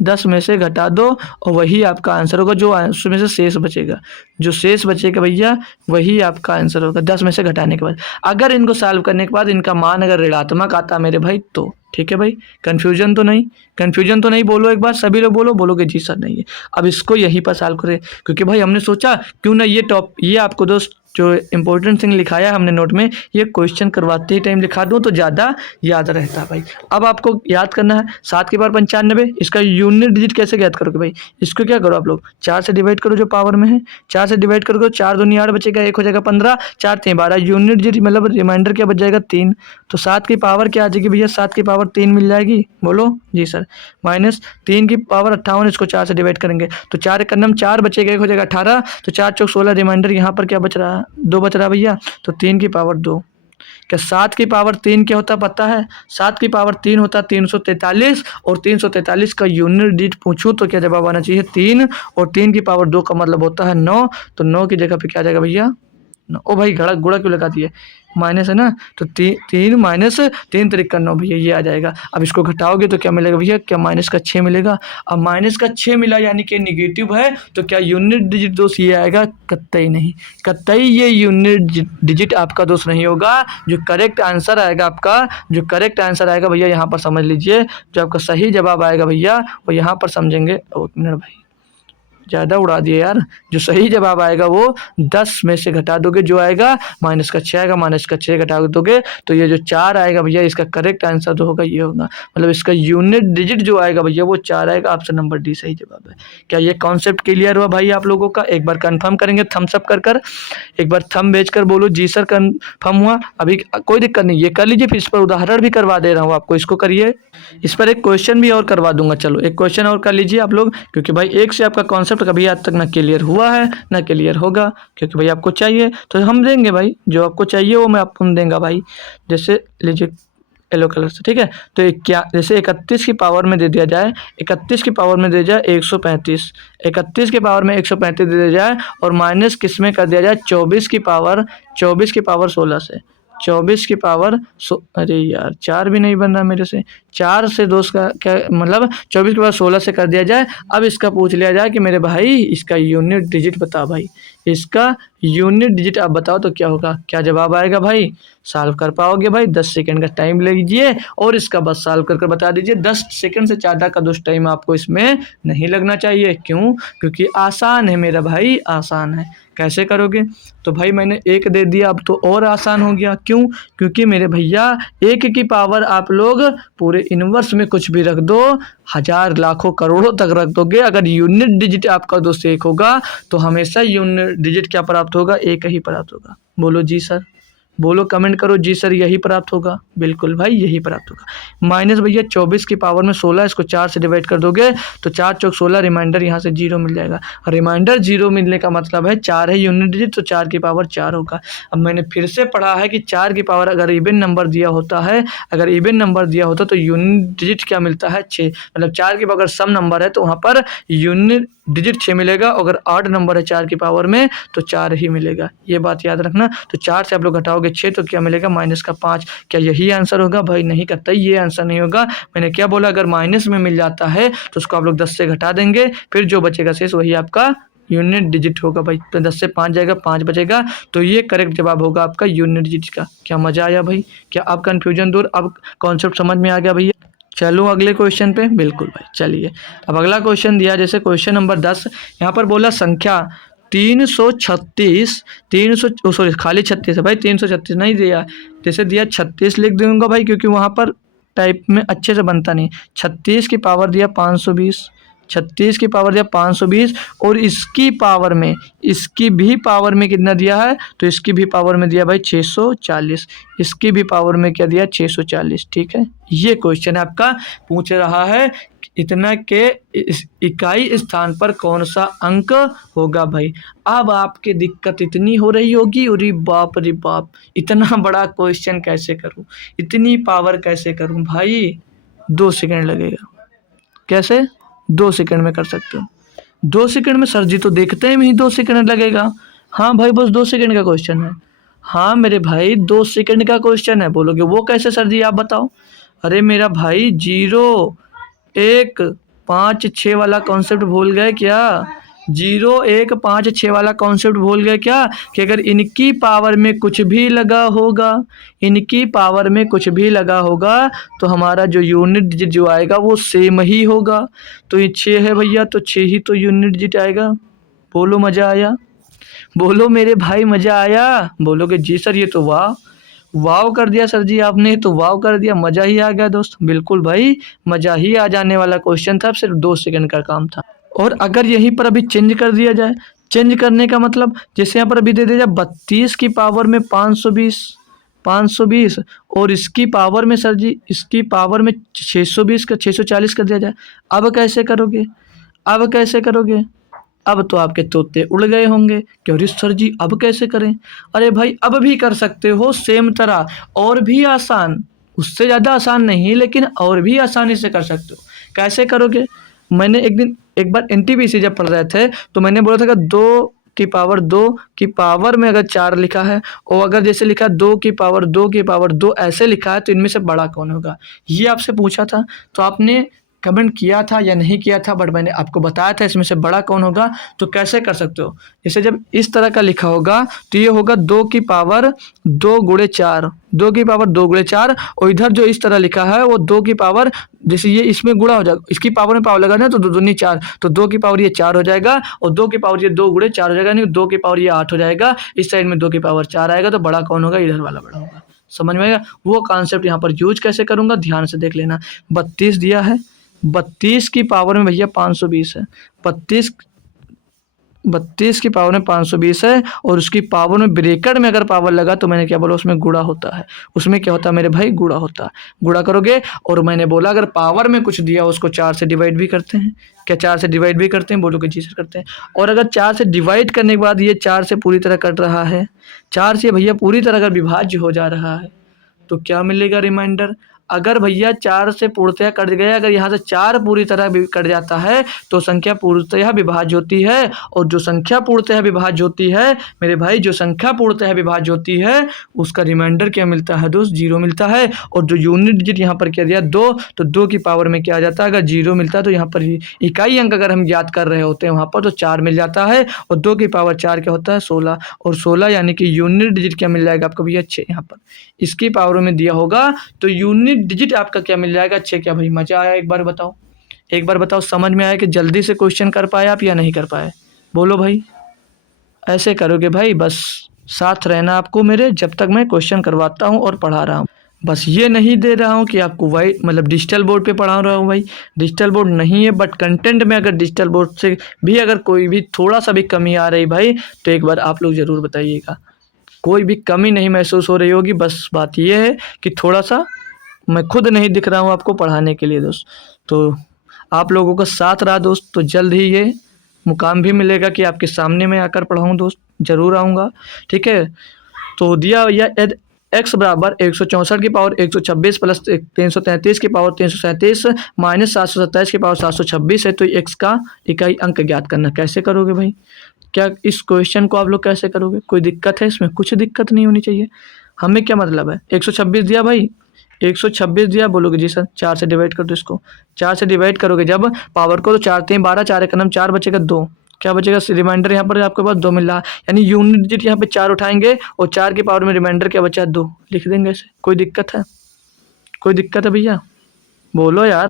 10 में से घटा दो और वही आपका आंसर होगा, जो उसमें से शेष बचेगा, जो शेष बचेगा भैया वही आपका आंसर होगा 10 में से घटाने के बाद। अगर इनको सॉल्व करने के बाद इनका मान अगर ऋणात्मक आता मेरे भाई तो ठीक है भाई, कन्फ्यूजन तो नहीं, कन्फ्यूजन तो नहीं, बोलो एक बार सभी लोग बोलो, बोलोगे जी सर नहीं है। अब इसको यहीं पर सॉल्व करें, क्योंकि भाई हमने सोचा क्यों ना ये आपको दोस्त जो इंपॉर्टेंट थिंग लिखाया है हमने नोट में, ये क्वेश्चन करवाते ही टाइम लिखा दूँ तो ज़्यादा याद रहता है भाई। अब आपको याद करना है 7 की पावर 95, इसका यूनिट डिजिट कैसे याद करोगे भाई, इसको क्या करो आप लोग 4 से डिवाइड करो, जो पावर में है 4 से डिवाइड करोगे, 4 दूनी 8 बचेगा, 1 हो जाएगा 15, 4 3 12, यूनिट डिजिट मतलब रिमाइंडर क्या बच जाएगा 3, तो 7 की पावर क्या आ जाएगी भैया, 7 की पावर 3 मिल जाएगी, बोलो जी सर, माइनस 3 की पावर 58, इसको 4 से डिवाइड करेंगे तो 4 एक कन्नम 4 बचेगा, 1 हो जाएगा 18, तो 4 चौक 16, रिमाइंडर यहाँ पर क्या बच रहा है 2 बच रहा है भैया, तो 3 की पावर 2, क्या 7 की पावर 3 क्या होता है पता है, 7 की पावर 3 होता है 343, और 343 का यूनिट डिजिट पूछूं तो क्या जवाब आना चाहिए 3, और 3 की पावर 2 का मतलब होता है 9, तो 9 की जगह पे क्या आ जाएगा भैया, ओ भाई घड़ा गुड़ा क्यों लगा दिए, माइनस है ना, तो 3 माइनस 3 तरीका 9 भैया ये आ जाएगा। अब इसको घटाओगे तो क्या मिलेगा भैया, क्या माइनस का 6 मिलेगा, अब माइनस का 6 मिला यानी कि निगेटिव है, तो क्या यूनिट डिजिट दोस्त ये आएगा, कतई नहीं, कतई ये यूनिट डिजिट आपका दोस्त नहीं होगा। जो करेक्ट आंसर आएगा आपका, जो करेक्ट आंसर आएगा भैया यहाँ पर समझ लीजिए, जो आपका सही जवाब आएगा भैया वो यहाँ पर समझेंगे, एक मिनट भाई ज़्यादा उड़ा दिए यार, जो सही जवाब आएगा वो 10 में से घटा दोगे, जो आएगा माइनस का 6 आएगा, माइनस का 6 घटा दोगे तो ये जो 4 आएगा भैया इसका करेक्ट आंसर जो होगा ये होगा, मतलब इसका यूनिट डिजिट जो आएगा भैया वो 4 आएगा, ऑप्शन नंबर डी सही जवाब है। क्या ये कॉन्सेप्ट क्लियर हुआ भाई आप लोगों का, एक बार कंफर्म करेंगे थम्स अप कर एक बार थम भेज कर बोलो जी सर कंफर्म हुआ, अभी कोई दिक्कत नहीं, ये कर लीजिए, फिर इस पर उदाहरण भी करवा दे रहा हूँ आपको, इसको करिए, इस पर एक क्वेश्चन भी और करवा दूंगा, चलो एक क्वेश्चन और कर लीजिए आप लोग, क्योंकि भाई एक से आपका कॉन्सेप्ट कभी आज तक ना क्लियर हुआ है ना क्लियर होगा, क्योंकि भाई आपको चाहिए तो हम देंगे भाई, जो आपको चाहिए वो मैं आपको देंगे भाई। जैसे लीजिए येलो कलर से, ठीक है, तो क्या जैसे 31 की पावर में दे दिया जाए, 31 की पावर में दे जाए 135, 31 की पावर में 135 दे दिया जाए और माइनस किस में कर दिया जाए 24 की पावर 16 से, 24 की पावर अरे यार 4 भी नहीं बन रहा मेरे से, 4 से दोस्त का क्या मतलब 24 की पावर 16 से कर दिया जाए। अब इसका पूछ लिया जाए कि मेरे भाई इसका यूनिट डिजिट बता भाई, इसका यूनिट डिजिट आप बताओ तो क्या होगा, क्या जवाब आएगा भाई, सॉल्व कर पाओगे भाई 10 सेकंड का टाइम लीजिए और इसका बस सॉल्व कर बता दीजिए, 10 सेकंड से ज़्यादा का दोस्त टाइम आपको इसमें नहीं लगना चाहिए, क्यों, क्योंकि आसान है मेरा भाई, आसान है। कैसे करोगे, तो भाई मैंने 1 दे दिया, अब तो और आसान हो गया, क्यों, क्योंकि मेरे भैया 1 की पावर आप लोग पूरे इनवर्स में कुछ भी रख दो, हज़ार लाखों करोड़ों तक रख दोगे, अगर यूनिट डिजिट आपका दोस्त 1 होगा तो हमेशा यूनिट डिजिट क्या प्राप्त होगा, 1 ही प्राप्त होगा। बोलो जी सर, बोलो कमेंट करो जी सर यही प्राप्त होगा, बिल्कुल भाई यही प्राप्त होगा। माइनस भैया 24 की पावर में 16, इसको 4 से डिवाइड कर दोगे तो 4 चौक 16, रिमाइंडर यहाँ से 0 मिल जाएगा, रिमाइंडर 0 मिलने का मतलब है 4 है यूनिट डिजिट, तो 4 की पावर 4 होगा। अब मैंने फिर से पढ़ा है कि 4 की पावर अगर इवन नंबर दिया होता है, अगर इवन नंबर दिया होता तो यूनिट डिजिट क्या मिलता है 6, मतलब 4 की अगर सम नंबर है तो वहाँ पर यूनिट डिजिट 6 मिलेगा, अगर 8 नंबर है 4 की पावर में तो 4 ही मिलेगा, ये बात याद रखना। तो 4 से आप लोग घटाओगे 6 तो क्या मिलेगा माइनस का 5, क्या यही आंसर होगा भाई, नहीं करता, ये आंसर नहीं होगा। मैंने क्या बोला, अगर माइनस में मिल जाता है तो उसको आप लोग 10 से घटा देंगे, फिर जो बचेगा शेष वही आपका यूनिट डिजिट होगा भाई। तो 10 से 5 जाएगा, 5 बचेगा, तो ये करेक्ट जवाब होगा आपका यूनिट डिजिट का। क्या मज़ा आया भाई? क्या अब कन्फ्यूजन दूर, अब कॉन्सेप्ट समझ में आ गया भैया? चलो अगले क्वेश्चन पे। बिल्कुल भाई, चलिए अब अगला क्वेश्चन दिया, जैसे क्वेश्चन नंबर 10 यहाँ पर बोला संख्या 336, 300 सॉरी खाली 36 है भाई, 336 नहीं दिया, जैसे दिया 36 लिख दूंगा भाई, क्योंकि वहाँ पर टाइप में अच्छे से बनता नहीं। 36 की पावर दिया 520, 36 की पावर दिया 520, और इसकी पावर में, इसकी भी पावर में कितना दिया है, तो इसकी भी पावर में दिया भाई 640, इसकी भी पावर में क्या दिया 640। ठीक है, ये क्वेश्चन आपका पूछ रहा है इतना के इकाई स्थान पर कौन सा अंक होगा भाई। अब आपकी दिक्कत इतनी हो रही होगी, अरे बाप रे बाप, इतना बड़ा क्वेश्चन कैसे करूं, इतनी पावर कैसे करूं भाई। 2 सेकंड लगेगा। कैसे? 2 सेकंड में कर सकते हो। 2 सेकंड में सर जी, तो देखते हैं ही 2 सेकंड लगेगा। हाँ भाई, बस 2 सेकंड का क्वेश्चन है। हाँ मेरे भाई, 2 सेकंड का क्वेश्चन है। बोलोगे वो कैसे सर जी, आप बताओ। अरे मेरा भाई, 0 1 5 6 वाला कॉन्सेप्ट भूल गए क्या? 0 1 5 6 वाला कॉन्सेप्ट भूल गए क्या, कि अगर इनकी पावर में कुछ भी लगा होगा, इनकी पावर में कुछ भी लगा होगा, तो हमारा जो यूनिट डिजिट जो आएगा वो सेम ही होगा। तो ये 6 है भैया, तो 6 ही तो यूनिट डिजिट आएगा। बोलो मज़ा आया? बोलो मेरे भाई मज़ा आया? बोलोगे जी सर ये तो वाह वाव कर दिया सर जी आपने, तो वाव कर दिया, मज़ा ही आ गया दोस्त। बिल्कुल भाई, मज़ा ही आ जाने वाला क्वेश्चन था, सिर्फ 2 सेकंड का काम था। और अगर यहीं पर अभी चेंज कर दिया जाए, चेंज करने का मतलब जैसे यहाँ पर अभी दे दिया जाए 32 की पावर में 520, 520, और इसकी पावर में सर जी, इसकी पावर में 620 का 640 कर दिया जाए। अब कैसे करोगे? अब कैसे करोगे? अब तो आपके तोते उड़ गए होंगे कि अरे सर जी अब कैसे करें। अरे भाई, अब भी कर सकते हो सेम तरह, और भी आसान, उससे ज़्यादा आसान नहीं, लेकिन और भी आसानी से कर सकते हो। कैसे करोगे? मैंने एक बार एनटीपीसी जब पढ़ रहे थे, तो मैंने बोला था कि 2 की पावर में अगर 4 लिखा है, और अगर जैसे लिखा 2 ऐसे लिखा है, तो इनमें से बड़ा कौन होगा, ये आपसे पूछा था। तो आपने कमेंट किया था या नहीं किया था, बट मैंने आपको बताया था इसमें से बड़ा कौन होगा। तो कैसे कर सकते हो, जैसे जब इस तरह का लिखा होगा, तो ये होगा 2 की पावर 2 गुणे 4, 2 की पावर 2 गुणे 4, और इधर जो इस तरह लिखा है वो 2 की पावर, जैसे ये इसमें गुणा हो जाएगा, इसकी पावर में पावर लगाना, तो 2 दूनी 4, तो 2 की पावर ये 4 हो जाएगा, और 2 की पावर ये 2 गुणे 4 हो जाएगा, नहीं 2 की पावर ये 8 हो जाएगा, इस साइड में 2 की पावर 4 आएगा, तो बड़ा कौन होगा, इधर वाला बड़ा होगा। समझ में आएगा? वो कॉन्सेप्ट यहाँ पर यूज कैसे करूँगा, ध्यान से देख लेना। 32 दिया है, 32 की पावर में भैया 520 है, 32 की पावर में 520 है, और उसकी पावर में ब्रेकेट में अगर पावर लगा, तो मैंने क्या बोला, उसमें गुणा होता है। उसमें क्या होता है मेरे भाई, गुणा होता है। गुणा करोगे, और मैंने बोला अगर पावर में कुछ दिया उसको 4 से डिवाइड भी करते हैं। क्या 4 से डिवाइड भी करते हैं? बोलोगे जी सर करते हैं। और अगर 4 से डिवाइड करने के बाद ये 4 से पूरी तरह कट रहा है, 4 से भैया पूरी तरह अगर विभाज्य हो जा रहा है, तो क्या मिलेगा रिमाइंडर। अगर भैया 4 से पूर्णतः कट गया, अगर यहाँ से 4 पूरी तरह कट जाता है, तो संख्या पूर्णतः विभाज्य होती है। और जो संख्या पूर्णतः विभाज्य होती है मेरे भाई, जो संख्या पूर्णतः विभाज्य होती है, उसका रिमाइंडर क्या मिलता है दोस्त, 0 मिलता है। और जो यूनिट डिजिट यहाँ पर क्या दिया 2, तो 2 की पावर में क्या आ जाता है, अगर 0 मिलता है, तो यहाँ पर इकाई अंक अगर हम याद कर रहे होते हैं वहाँ पर, तो 4 मिल जाता है, और 2 की पावर 4 क्या होता है 16, और 16 यानी कि यूनिट डिजिट क्या मिल जाएगा आपको भैया 6। यहाँ पर इसकी पावर में दिया होगा, तो यूनिट डिजिट आपका क्या मिल जाएगा 6। क्या भाई मजा आया? एक बार बताओ, एक बार बताओ, समझ में आया कि जल्दी से क्वेश्चन कर पाए आप या नहीं कर पाए? बोलो भाई। ऐसे करोगे भाई, बस साथ रहना आपको मेरे, जब तक मैं क्वेश्चन करवाता हूँ और पढ़ा रहा हूँ। बस ये नहीं दे रहा हूँ कि आपको वाइट मतलब डिजिटल बोर्ड पे पढ़ा रहा हूँ भाई, डिजिटल बोर्ड नहीं है, बट कंटेंट में अगर डिजिटल बोर्ड से भी अगर कोई भी थोड़ा सा भी कमी आ रही भाई, तो एक बार आप लोग ज़रूर बताइएगा। कोई भी कमी नहीं महसूस हो रही होगी, बस बात यह है कि थोड़ा सा मैं खुद नहीं दिख रहा हूँ आपको पढ़ाने के लिए दोस्त। तो आप लोगों का साथ रहा दोस्त, तो जल्द ही ये मुकाम भी मिलेगा कि आपके सामने मैं आकर पढ़ाऊँ दोस्त, ज़रूर आऊँगा। ठीक है, तो दिया भैया यदि x बराबर 164 की पावर 126 प्लस 333 की पावर 337 माइनस 727 की पावर 726 है, तो x का इकाई अंक ज्ञात करना। कैसे करोगे भाई? क्या इस क्वेश्चन को आप लोग कैसे करोगे? कोई दिक्कत है इसमें? कुछ दिक्कत नहीं होनी चाहिए। हमें क्या मतलब है, 126 दिया भाई, 126 दिया, बोलोगे जी सर 4 से डिवाइड कर दो इसको। 4 से डिवाइड करोगे जब पावर को, तो 4 3 12, 4 1 4 बचेगा 2, क्या बचेगा, रिमाइंडर यहाँ पर आपके पास 2 मिल रहा है, यानी यूनिट डिजिट यहाँ पे 4 उठाएंगे और 4 की पावर में रिमाइंडर क्या बचा, 2 लिख देंगे ऐसे। कोई दिक्कत है, कोई दिक्कत है भैया, बोलो यार।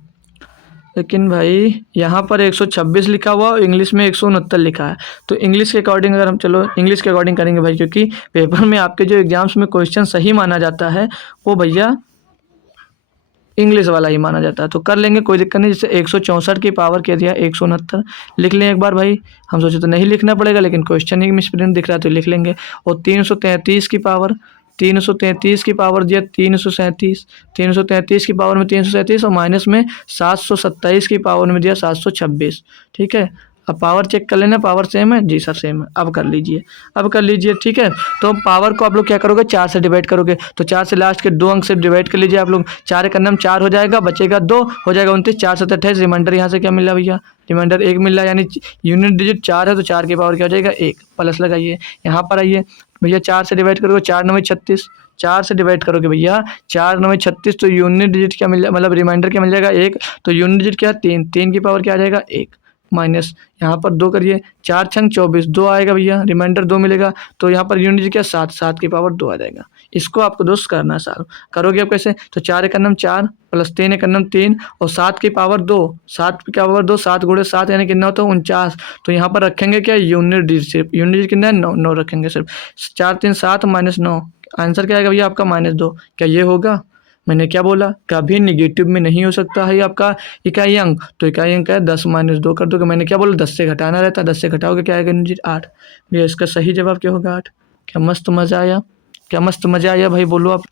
लेकिन भाई यहाँ पर 126 लिखा हुआ और इंग्लिश में 169 लिखा है, तो इंग्लिश के अकॉर्डिंग अगर हम, चलो इंग्लिश के अकॉर्डिंग करेंगे भाई, क्योंकि पेपर में आपके जो एग्जाम्स में क्वेश्चन सही माना जाता है वो भैया इंग्लिश वाला ही माना जाता है, तो कर लेंगे, कोई दिक्कत नहीं। जैसे 164 की पावर क्या दिया, 169 लिख लें एक बार भाई। हम सोचे तो नहीं लिखना पड़ेगा, लेकिन क्वेश्चन ही मिसप्रिंट दिख रहा है तो लिख लेंगे। और 333 की पावर, 333 की पावर दिया 337, 333 की पावर में 337 और माइनस में 727 की पावर में दिया 726। ठीक है, अब पावर चेक कर लेना, पावर सेम है जी सर, सेम है। अब कर लीजिए, अब कर लीजिए, ठीक है। तो पावर को आप लोग क्या करोगे, 4 से डिवाइड करोगे, तो 4 से लास्ट के 2 अंक से डिवाइड कर लीजिए आप लोग। 4 एक अन्नम 4 हो जाएगा, बचेगा 2, हो जाएगा 29, 4 7 28। रिमाइंडर यहाँ से क्या मिल रहा है भैया, रिमाइंडर 1 मिल रहा है, यानी यूनिट डिजिट 4 है तो 4 की पावर क्या हो जाएगा, 1। प्लस लगाइए, यहाँ पर आइए भैया, 4 से डिवाइड करोगे, 4 9 36, 4 से डिवाइड करोगे भैया 4 9 36, तो यूनिट डिजिट क्या मिल, मतलब रिमाइंडर क्या मिल जाएगा, 1। तो यूनिट डिजिट क्या है, 3, 3 की पावर क्या आ जाएगा, 1। माइनस यहाँ पर 2 करिए, 4 छंग 24, 2 आएगा भैया, रिमाइंडर 2 मिलेगा, तो यहाँ पर यूनिट क्या 7, 7 की पावर 2 आ जाएगा। इसको आपको दोस्त करना है सारा, करोगे आप कैसे, तो 4 एक अन्नम 4 प्लस 3 एक अन्नम 3 और 7 की पावर 2, 7 की पावर 2, 7 गुणे 7 यानी कितना होता है 49। तो यहाँ पर रखेंगे क्या, यूनिट डिजिट, सिर्फ यूनिट डिजिट कितना है 9, 9 रखेंगे सिर्फ। 4 3 7 माइनस 9, आंसर क्या आएगा भैया आपका -2। क्या ये होगा, मैंने क्या बोला, कभी निगेटिव में नहीं हो सकता है आपका इकाई अंक, तो इकाई अंक है 10 - 2 कर दोगे। मैंने क्या बोला, 10 से घटाना रहता है, 10 से घटाओगे क्या आएगा, 8। भैया इसका सही जवाब क्या होगा, 8। क्या मस्त मज़ा आया, क्या मस्त मज़ा आया भाई, बोलो आप।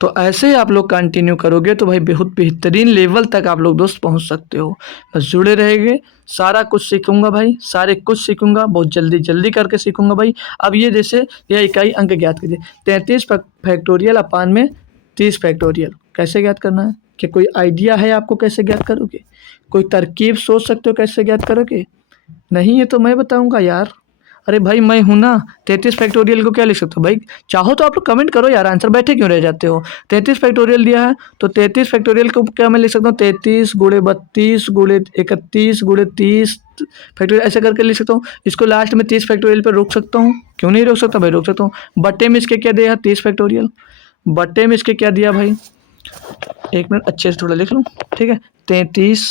तो ऐसे ही आप लोग कंटिन्यू करोगे तो भाई बहुत बेहतरीन लेवल तक आप लोग दोस्त पहुंच सकते हो। बस जुड़े रहेंगे, सारा कुछ सीखूंगा भाई, सारे कुछ सीखूंगा, बहुत जल्दी जल्दी करके सीखूंगा भाई। अब ये जैसे यह इकाई अंक ज्ञात कीजिए, 33 फैक्टोरियल अपान में 30 फैक्टोरियल कैसे ज्ञात करना है, क्या कोई आइडिया है आपको कैसे ज्ञात करोगे, कोई तरकीब सोच सकते हो कैसे ज्ञात करोगे, नहीं है तो मैं बताऊंगा यार। अरे भाई मैं हूं ना, 33 फैक्टोरियल को क्या लिख सकते हो भाई, चाहो तो आप लोग कमेंट करो यार, आंसर बैठे क्यों रह जाते हो। 33 फैक्टोरियल दिया है तो 33 फैक्टोरियल को क्या मैं लिख सकता हूँ, 33 गुणे 32 गुणे 31 गुणे 30 फैक्टोरियल ऐसे करके लिख सकता हूँ। इसको लास्ट में 30 फैक्टोरियल पर रोक सकता हूँ, क्यों नहीं रोक सकता भाई, रोक सकता हूँ। बट्टे में इसके क्या दिया, 30 फैक्टोरियल, बट्टे में इसके क्या दिया भाई, एक मिनट अच्छे से थोड़ा लिख लूँ, ठीक है। 33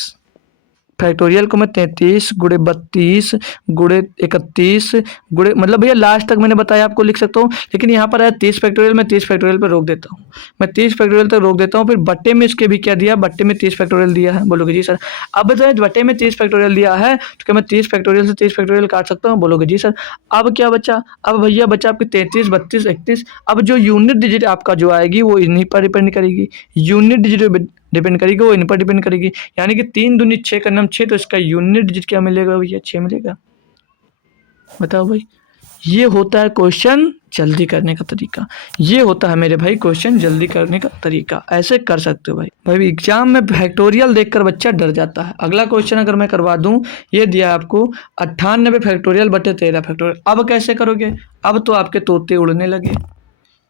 फैक्टोरियल को मैं 33 गुणे 32 गुणे 31 गुणे, मतलब भैया लास्ट तक मैंने बताया आपको लिख सकता हूँ, लेकिन यहाँ पर आया 30 फैक्टोरियल, मैं 30 फैक्टोरियल पर रोक देता हूँ, मैं 30 फैक्टोरियल तक रोक देता हूँ। फिर बट्टे में इसके भी क्या दिया, बट्टे में 30 फैक्टोरियल दिया है, बोलोगे जी सर। अब बताए बट्टे में 30 फैक्टोरियल दिया है तो क्या मैं 30 फैक्टोरियल से 30 फैक्टोरियल काट सकता हूँ, बोलोगे जी सर। अब क्या बचा, अब भैया बचा आपकी 33 32 31। अब जो यूनिट डिजिट आपका जो आएगी वो इन्हीं पर डिपेंड करेगी, यूनिट डिजिट डिपेंड करेगी, वो इन पर डिपेंड करेगी, यानी कि 3 दूनी 6 का नाम 6, तो इसका यूनिट डिजिट क्या मिलेगा भैया, 6 मिलेगा। बताओ भाई, ये होता है क्वेश्चन जल्दी करने का तरीका, ये होता है मेरे भाई क्वेश्चन जल्दी करने का तरीका, ऐसे कर सकते हो भाई। भाई एग्जाम में फैक्टोरियल देखकर बच्चा डर जाता है। अगला क्वेश्चन अगर मैं करवा दूं, ये दिया आपको 98 फैक्टोरियल बटे 13 फैक्टोरियल, अब कैसे करोगे, अब तो आपके तोते उड़ने लगे,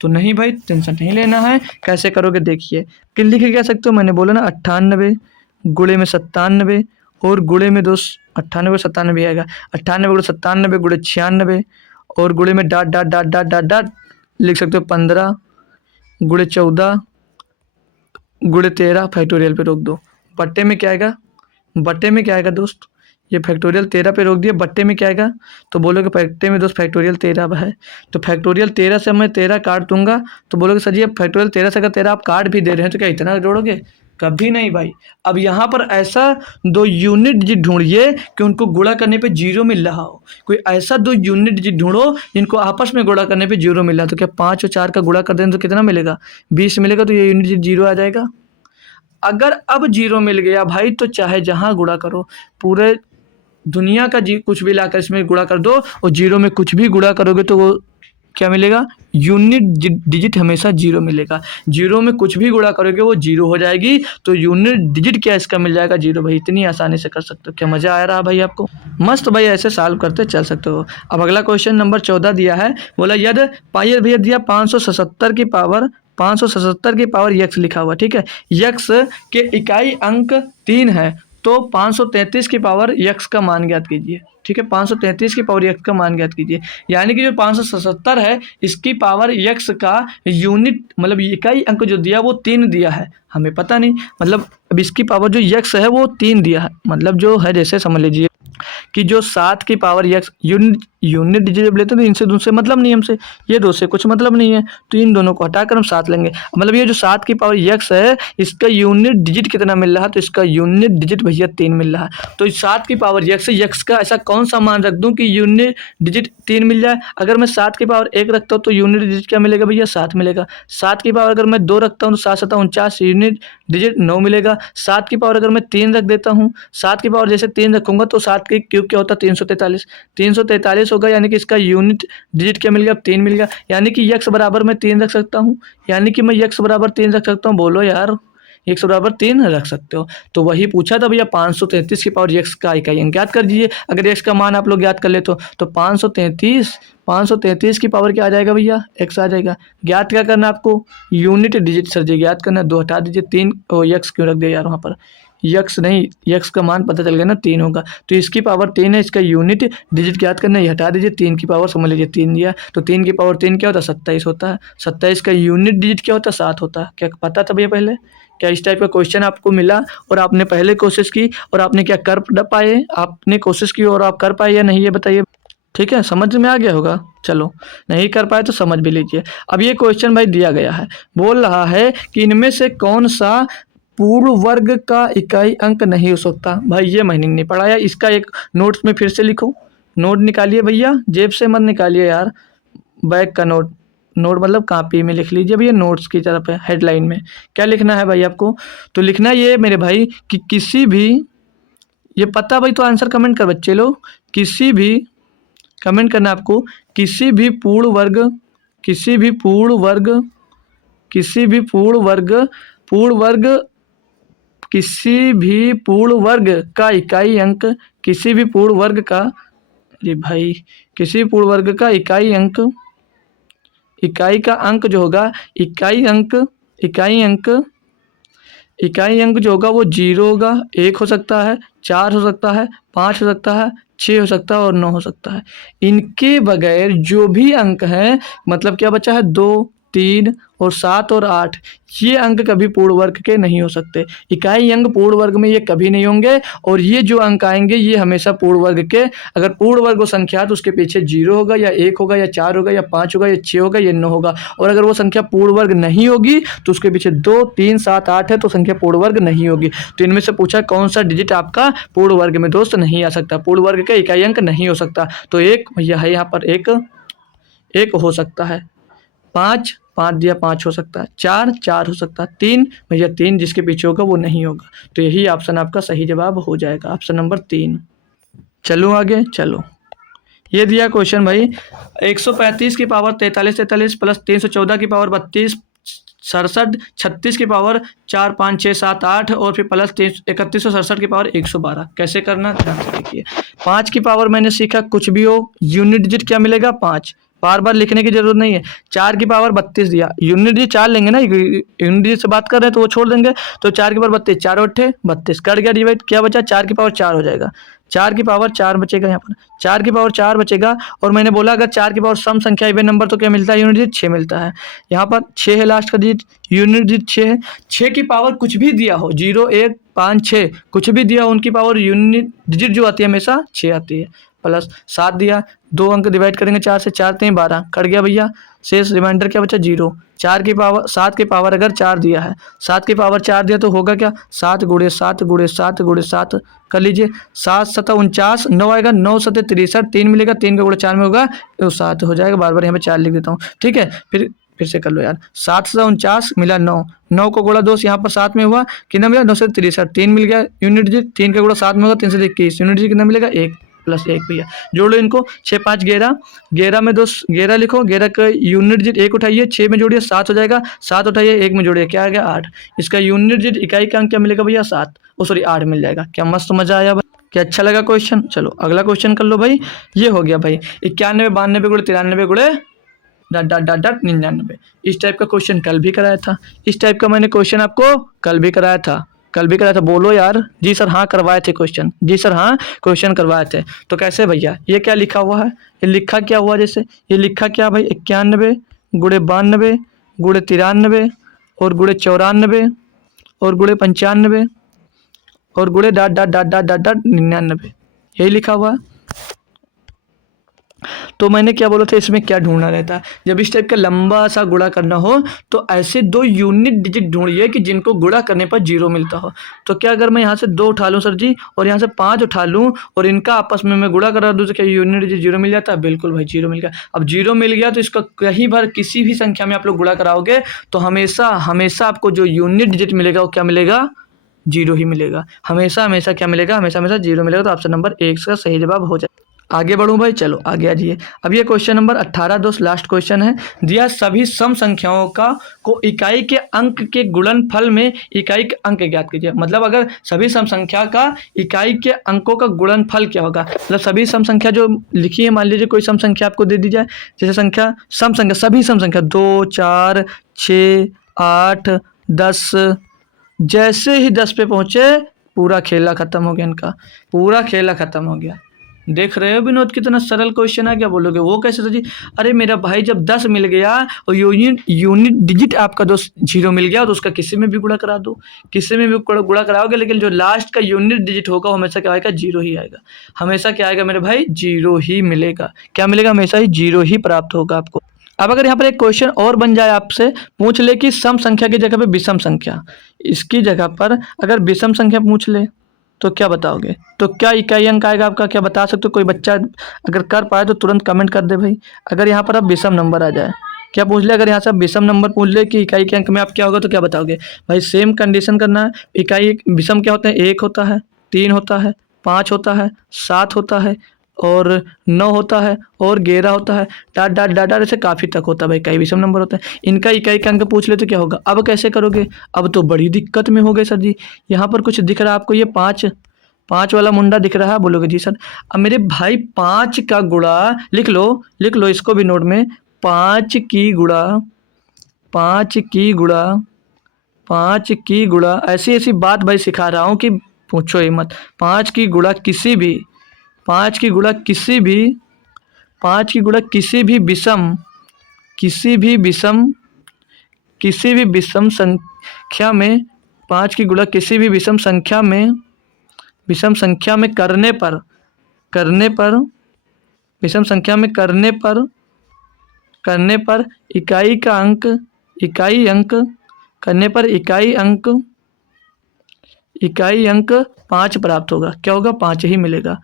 तो नहीं भाई टेंशन नहीं लेना है, कैसे करोगे देखिए। कि लिख क्या सकते हो, मैंने बोला ना 98 गुणे में 97 और गुणे में 98 आएगा, 98 गुणे 97 गुणे 96 और गुणे में dot dot dot dot dot dot लिख सकते हो 15 गुणे 14 गुणे 13 फैक्टोरियल पे रोक दो। बट्टे में क्या आएगा, बट्टे में क्या आएगा दोस्त, ये फैक्टोरियल 13 पे रोक दिया, बट्टे में क्या आएगा, तो बोलोगे बट्टे में दोस्त फैक्टोरियल 13 है, तो फैक्टोरियल 13 से मैं 13 काट दूंगा, तो बोलोगे सर जी अब फैक्टोरियल 13 से अगर 13 आप काट भी दे रहे हैं तो क्या इतना जोड़ोगे, कभी नहीं भाई। अब यहाँ पर ऐसा 2 यूनिट डिजिट ढूंढिए कि उनको गुणा करने पे 0 मिल रहा हो, कोई ऐसा 2 यूनिट डिजिट ढूंढो जिनको आपस में गुणा करने पे 0 मिल रहा है, तो क्या 5 और 4 का गुणा कर दें तो कितना मिलेगा, 20 मिलेगा, तो ये यूनिट डिजिट 0 आ जाएगा। अगर अब 0 मिल गया भाई तो चाहे जहाँ गुणा करो, पूरे दुनिया का जी कुछ भी लाकर इसमें गुणा कर दो और 0 में कुछ भी गुणा करोगे तो वो क्या मिलेगा, यूनिट डिजिट हमेशा 0 मिलेगा, 0 में कुछ भी गुणा करोगे वो 0 हो जाएगी, तो यूनिट डिजिट क्या इसका मिल जाएगा 0 भाई। इतनी आसानी से कर सकते हो, क्या मज़ा आ रहा भाई आपको, मस्त भाई, ऐसे सॉल्व करते चल सकते हो। अब अगला क्वेश्चन नंबर 14 दिया है, बोला यदि पाई भैया दिया 577 की पावर 577 की पावर यक्स लिखा हुआ, ठीक है, यक्स के इकाई अंक 3 है तो 533 की पावर x का मान ज्ञात कीजिए। ठीक है, 533 की पावर x का मान ज्ञात कीजिए। यानी कि जो 577 है इसकी पावर x का यूनिट मतलब इकाई अंक जो दिया वो 3 दिया है, हमें पता नहीं। मतलब अब इसकी पावर जो x है वो 3 दिया है। मतलब जो है जैसे समझ लीजिए कि जो 7 की power x unit unit digit जब लेते हैं तो इनसे दूसरे मतलब नहीं हमसे, ये दो से कुछ मतलब नहीं है, तो इन दोनों को हटाकर हम 7 लेंगे। मतलब ये जो 7 की पावर x है इसका यूनिट डिजिट कितना मिल रहा है, तो इसका यूनिट डिजिट भैया 3 मिल रहा है। तो इस 7 की पावर x से x का ऐसा कौन सा मान रख दूं कि यूनिट डिजिट 3 मिल जाए। अगर मैं 7 की पावर 1 रखता हूँ तो यूनिट डिजिट क्या मिलेगा भैया, 7 मिलेगा। 7 की पावर अगर मैं 2 रखता हूँ तो 7 7 49 यूनिट डिजिट 9 मिलेगा। 7 की पावर अगर मैं 3 रख देता हूँ, 7 की पावर जैसे 3 रखूंगा तो 7 की क्यूब क्या होता है 343, 343 होगा। यानी कि इसका यूनिट डिजिट क्या मिल गया, 3 मिल गया। यानी कि x बराबर मैं 3 रख सकता हूँ, यानी कि मैं x बराबर 3 रख सकता हूँ। बोलो यार, x बराबर 3 रख सकते हो। तो वही पूछा था भैया 533 की पावर x का इकाई अंक ज्ञात कर दीजिए। अगर x का मान आप लोग ज्ञात कर ले तो 533 की पावर क्या आ जाएगा भैया, x आ जाएगा। ज्ञात क्या करना आपको, यूनिट डिजिट सर जी ज्ञात करना। 2 हटा दीजिए, 3 x क्यों रख दिया यार वहाँ पर, यक्स नहीं, यक्स का मान पता चल गया ना 3 होगा। तो इसकी पावर 3 है, इसका यूनिट डिजिट ज्ञात करना है, ये हटा दीजिए। 3 की पावर समझ लीजिए 3 दिया, तो 3 की पावर 3 क्या होता है 27 होता है। 27 का यूनिट डिजिट क्या होता है 7 होता है। क्या पता था भैया पहले, क्या इस टाइप का क्वेश्चन आपको मिला और आपने पहले कोशिश की और आपने क्या कर पाए, आपने कोशिश की और आप कर पाए या नहीं, ये बताइए। ठीक है, समझ में आ गया होगा। चलो, नहीं कर पाए तो समझ भी लीजिए। अब ये क्वेश्चन भाई दिया गया है, बोल रहा है कि इनमें से कौन सा पूर्ण वर्ग का इकाई अंक नहीं हो सकता। भाई ये मैंने नहीं पढ़ाया, इसका एक नोट्स में फिर से लिखो। नोट निकालिए भैया, जेब से मत निकालिए यार, बैग का नोट, नोट मतलब कॉपी में लिख लीजिए भैया। नोट्स की तरफ है, हेडलाइन में क्या लिखना है भाई आपको, तो लिखना ये मेरे भाई कि किसी भी, ये पता भाई तो आंसर कमेंट कर बच्चे लोग, किसी भी, कमेंट करना आपको, किसी भी पूर्ण वर्ग, किसी भी पूर्ण वर्ग, किसी भी पूर्ण वर्ग, पूर्ण वर्ग, किसी भी पूर्ण वर्ग का इकाई अंक, किसी भी पूर्ण वर्ग का, अरे भाई, किसी पूर्ण वर्ग का इकाई अंक, इकाई का अंक जो होगा, इकाई अंक, इकाई अंक, इकाई अंक जो होगा वो 0 होगा, 1 हो सकता है, 4 हो सकता है, 5 हो सकता है, 6 हो सकता है और 9 हो सकता है। इनके बगैर जो भी अंक हैं, मतलब क्या बचा है 2, 3 और 7 और 8, ये अंक कभी पूर्ण वर्ग के नहीं हो सकते। इकाई अंक पूर्ण वर्ग में ये कभी नहीं होंगे, और ये जो अंक आएंगे ये हमेशा पूर्ण वर्ग के, अगर पूर्ण वर्ग हो संख्या तो उसके पीछे 0 होगा या 1 होगा या 4 होगा या 5 होगा या 6 होगा या 9 होगा। और अगर वो संख्या पूर्ण वर्ग नहीं होगी तो उसके पीछे 2, 3, 7, 8 है, तो संख्या पूर्ण वर्ग नहीं होगी। तो इनमें से पूछा कौन सा डिजिट आपका पूर्ण वर्ग में दोस्त नहीं आ सकता, पूर्ण वर्ग का इकाई अंक नहीं हो सकता। तो एक भैया है यहाँ पर, एक हो सकता है, 5 5 दिया 5 हो सकता है, 4 4 हो सकता है, 3 भैया 3 जिसके पीछे होगा वो नहीं होगा। तो यही ऑप्शन आपका सही जवाब हो जाएगा, ऑप्शन नंबर 3। चलो आगे, चलो ये दिया क्वेश्चन भाई, 135 की पावर 43 प्लस 314 की पावर 32 67 36 की पावर 4 5 6 7 8 और फिर प्लस 3167 की पावर 112 कैसे करना, ध्यान से देखिए। 5 की पावर मैंने सीखा, कुछ भी हो यूनिट डिजिट क्या मिलेगा 5, बार बार लिखने की जरूरत नहीं है। 4 की पावर 32 दिया, यूनिट डिजिट 4 लेंगे ना, यूनिट डिजिट से बात कर रहे हैं तो वो छोड़ देंगे। तो 4 की पावर 32, 4 8 32 कर गया डिवाइड, क्या बचा 4 की पावर 4 हो जाएगा, 4 की पावर 4 बचेगा यहाँ पर, 4 की पावर 4 बचेगा। और मैंने बोला अगर 4 की पावर सम संख्या इवन नंबर तो क्या मिलता है, यूनिट डिजिट 6 मिलता है। यहाँ पर 6 है लास्ट का डिजिट, यूनिट डिजिट 6 है। 6 की पावर कुछ भी दिया हो, 0 1 5 6 कुछ भी दिया हो, उनकी पावर यूनिट डिजिट जो आती है हमेशा 6 आती है। प्लस 7 दिया, 2 अंक डिवाइड करेंगे 4 से, 4 3 12 कट गया भैया, शेष रिमाइंडर क्या बचा 0। 4 की पावर, 7 की पावर अगर 4 दिया है, 7 की पावर 4 दिया तो होगा क्या 7 गुणे 7 गुणे 7 गुणे 7 कर लीजिए, 7 7 49, 9 आएगा, 9 7 63, 3 मिलेगा, 3 का गुणा 4 में होगा तो 7 हो जाएगा। बार बार यहाँ पे 4 लिख देता हूँ, ठीक है। फिर से कर लो यार, 7 7 49 मिला 9, 9 को गुणा 2 यहाँ पर 7 में हुआ, कितना मिला 9 से 63, 3 मिल गया यूनिट डिजिट, 3 का गुणा 7 में होगा 3 से 21, यूनिट डिजिट कितना मिलेगा 1 प्लस 1 भैया। जोड़ लो इनको, 6 5 11, 11 में 2 11 लिखो, 11 का यूनिट डिजिट 1 उठाइए, 6 में जोड़िए 7 हो जाएगा, 7 उठाइए 1 में जोड़िए क्या आ गया 8। इसका यूनिट डिजिट इकाई का अंक क्या मिलेगा भैया 7, सॉरी 8 मिल जाएगा। क्या मस्त मजा आया भाई, क्या अच्छा लगा क्वेश्चन। चलो अगला क्वेश्चन कर लो भाई, ये हो गया भाई 91 92 गुणे 93 गुणे डॉट डॉट डॉट डॉट 99। इस टाइप का क्वेश्चन कल भी कराया था, इस टाइप का मैंने क्वेश्चन आपको कल भी कराया था, कल भी कराया था, बोलो यार। जी सर हाँ करवाए थे क्वेश्चन, जी सर हाँ क्वेश्चन करवाए थे। तो कैसे भैया, ये क्या लिखा हुआ है, ये लिखा क्या हुआ, जैसे ये लिखा क्या भाई, 91 गुणे 92 गुणे 93 और गुणे 94 और गुणे 95 और गुणे dot dot dot dot dot dot 99, यही लिखा हुआ है। तो मैंने क्या बोला था, इसमें क्या ढूंढना रहता है, जब इस टाइप का लंबा सा गुणा करना हो तो ऐसे दो यूनिट डिजिट ढूंढिए कि जिनको गुणा करने पर जीरो मिलता हो। तो क्या अगर मैं यहाँ से 2 उठा लूँ सर जी और यहाँ से 5 उठा लूँ और इनका आपस में मैं गुणा करा दूँ तो क्या यूनिट डिजिट जीरो मिल जाता है? बिल्कुल भाई जीरो मिल गया। अब जीरो मिल गया तो इसका कहीं बार किसी भी संख्या में आप लोग गुणा कराओगे तो हमेशा हमेशा आपको जो यूनिट डिजिट मिलेगा वो क्या मिलेगा? जीरो ही मिलेगा। हमेशा हमेशा क्या मिलेगा? हमेशा हमेशा जीरो मिलेगा। तो ऑप्शन नंबर 1 का सही जवाब हो जाए। आगे बढ़ूं भाई, चलो आगे आ जाइए। अब ये क्वेश्चन नंबर 18 दोस्त लास्ट क्वेश्चन है। दिया सभी सम संख्याओं का को इकाई के अंक के गुणनफल में इकाई के अंक ज्ञात कीजिए। मतलब अगर सभी सम संख्या का इकाई के अंकों का गुणनफल क्या होगा, मतलब सभी सम संख्या जो लिखी है, मान लीजिए कोई सम संख्या आपको दे दी जाए, जैसे संख्या सम संख्या सभी सम संख्या 2 4 6 8 10, जैसे ही 10 पे पहुंचे पूरा खेला खत्म हो गया, इनका पूरा खेला खत्म हो गया। देख रहे हो विनोद कितना सरल क्वेश्चन है, क्या बोलोगे? वो कैसे था जी? अरे मेरा भाई जब 10 मिल गया और यूनिट डिजिट आपका दोस्त जीरो मिल गया तो उसका किसी में भी गुणा करा दो, किसी में भी गुणा कराओगे, लेकिन जो लास्ट का यूनिट डिजिट होगा हमेशा क्या आएगा? जीरो ही आएगा। हमेशा क्या आएगा मेरे भाई? जीरो ही मिलेगा। क्या मिलेगा? हमेशा ही जीरो ही प्राप्त होगा आपको। अब अगर यहाँ पर एक क्वेश्चन और बन जाए, आपसे पूछ ले कि सम संख्या की जगह पे विषम संख्या, इसकी जगह पर अगर विषम संख्या पूछ ले तो क्या बताओगे? तो क्या इकाई अंक आएगा आपका? क्या बता सकते हो? कोई बच्चा अगर कर पाए तो तुरंत कमेंट कर दे भाई। अगर यहाँ पर अब विषम नंबर आ जाए, क्या पूछ ले? अगर यहाँ से विषम नंबर पूछ ले कि इकाई के अंक में आप क्या होगा तो क्या बताओगे भाई? सेम कंडीशन करना है। इकाई विषम क्या होते हैं? 1 होता है, 3 होता है, 5 होता है, 7 होता है और 9 होता है और 11 होता है, डाट डाट डाट डाट ऐसे काफ़ी तक होता है भाई, इकाई विषम नंबर होता है। इनका इकाई का अंक पूछ ले तो क्या होगा? अब कैसे करोगे? अब तो बड़ी दिक्कत में हो गए सर जी। यहाँ पर कुछ दिख रहा है आपको, ये 5 वाला मुंडा दिख रहा है, बोलोगे जी सर। अब मेरे भाई 5 का गुणा लिख लो इसको भी नोट में। 5 की गुणा 5 की गुणा 5 की गुणा, ऐसी ऐसी बात भाई सिखा रहा हूँ कि पूछो ही मत। 5 की गुणा किसी भी 5 की गुणा किसी भी 5 की गुणा किसी भी विषम किसी भी विषम संख्या में 5 की गुणा किसी भी विषम संख्या में करने पर विषम संख्या में करने पर इकाई अंक 5 प्राप्त होगा। क्या होगा? 5 ही मिलेगा।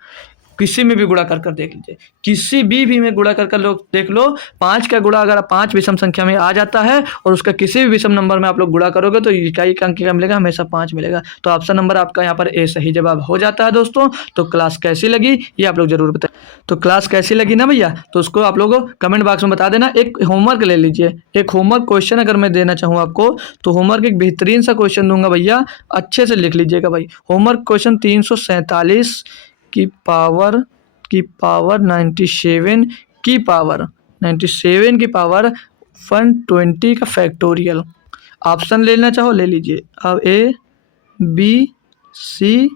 किसी में भी गुणा कर देख लीजिए, किसी भी में गुणा कर लोग देख लो। 5 का गुणा अगर 5 विषम संख्या में आ जाता है और उसका किसी भी विषम नंबर में आप लोग गुणा करोगे तो इकाई का अंक क्या मिलेगा? हमेशा 5 मिलेगा। तो ऑप्शन नंबर आपका यहाँ पर ए सही जवाब हो जाता है दोस्तों। तो क्लास कैसी लगी ये आप लोग जरूर बताएं। तो क्लास कैसी लगी ना भैया, तो उसको आप लोग कमेंट बॉक्स में बता देना। एक होमवर्क ले लीजिए, एक होमवर्क क्वेश्चन अगर मैं देना चाहूँ आपको तो होमवर्क एक बेहतरीन सा क्वेश्चन दूंगा भैया, अच्छे से लिख लीजिएगा भाई। होमवर्क क्वेश्चन 347 की पावर 97 की पावर 120 का फैक्टोरियल। ऑप्शन लेना चाहो ले लीजिए। अब ए बी सी,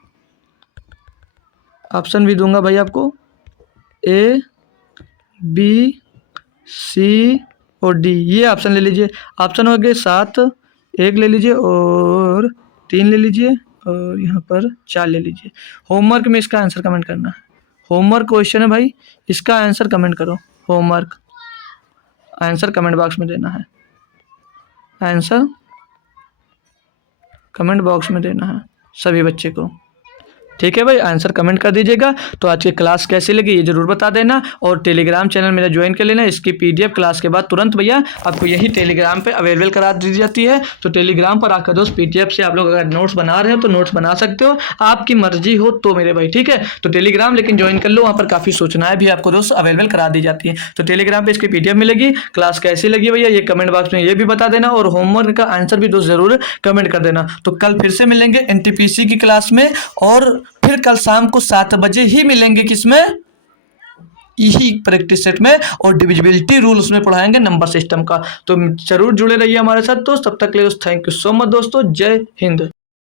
ऑप्शन भी दूंगा भाई आपको, ए बी सी और डी, ये ऑप्शन ले लीजिए। ऑप्शन हो गए 7, 1 ले लीजिए और 3 ले लीजिए और यहाँ पर 4 ले लीजिए। होमवर्क में इसका आंसर कमेंट करना है। होमवर्क क्वेश्चन है भाई, इसका आंसर कमेंट करो। होमवर्क आंसर कमेंट बॉक्स में देना है, आंसर कमेंट बॉक्स में देना है सभी बच्चे को। ठीक है भाई, आंसर कमेंट कर दीजिएगा। तो आज की क्लास कैसी लगी ये जरूर बता देना और टेलीग्राम चैनल मेरा ज्वाइन कर लेना। इसकी पीडीएफ क्लास के बाद तुरंत भैया आपको यही टेलीग्राम पे अवेलेबल करा दी जाती है। तो टेलीग्राम पर आकर दोस्त पीडीएफ से आप लोग अगर नोट्स बना रहे हो तो नोट्स बना सकते हो, आपकी मर्जी हो तो मेरे भाई। ठीक है, तो टेलीग्राम लेकिन ज्वाइन कर लो, वहाँ पर काफ़ी सूचनाएं भी आपको दोस्त अवेलेबल करा दी जाती है। तो टेलीग्राम पर इसकी पीडीएफ मिलेगी। क्लास कैसी लगी भैया ये कमेंट बॉक्स में ये भी बता देना और होमवर्क का आंसर भी दोस्त जरूर कमेंट कर देना। तो कल फिर से मिलेंगे एनटीपीसी की क्लास में और फिर कल शाम को 7 बजे ही मिलेंगे। किसमें? यही प्रैक्टिस सेट में, और डिविजिबिलिटी रूल उसमें पढ़ाएंगे नंबर सिस्टम का। तो जरूर जुड़े रहिए हमारे साथ दोस्त। तब तक के लिए थैंक यू सो मच दोस्तों। जय हिंद।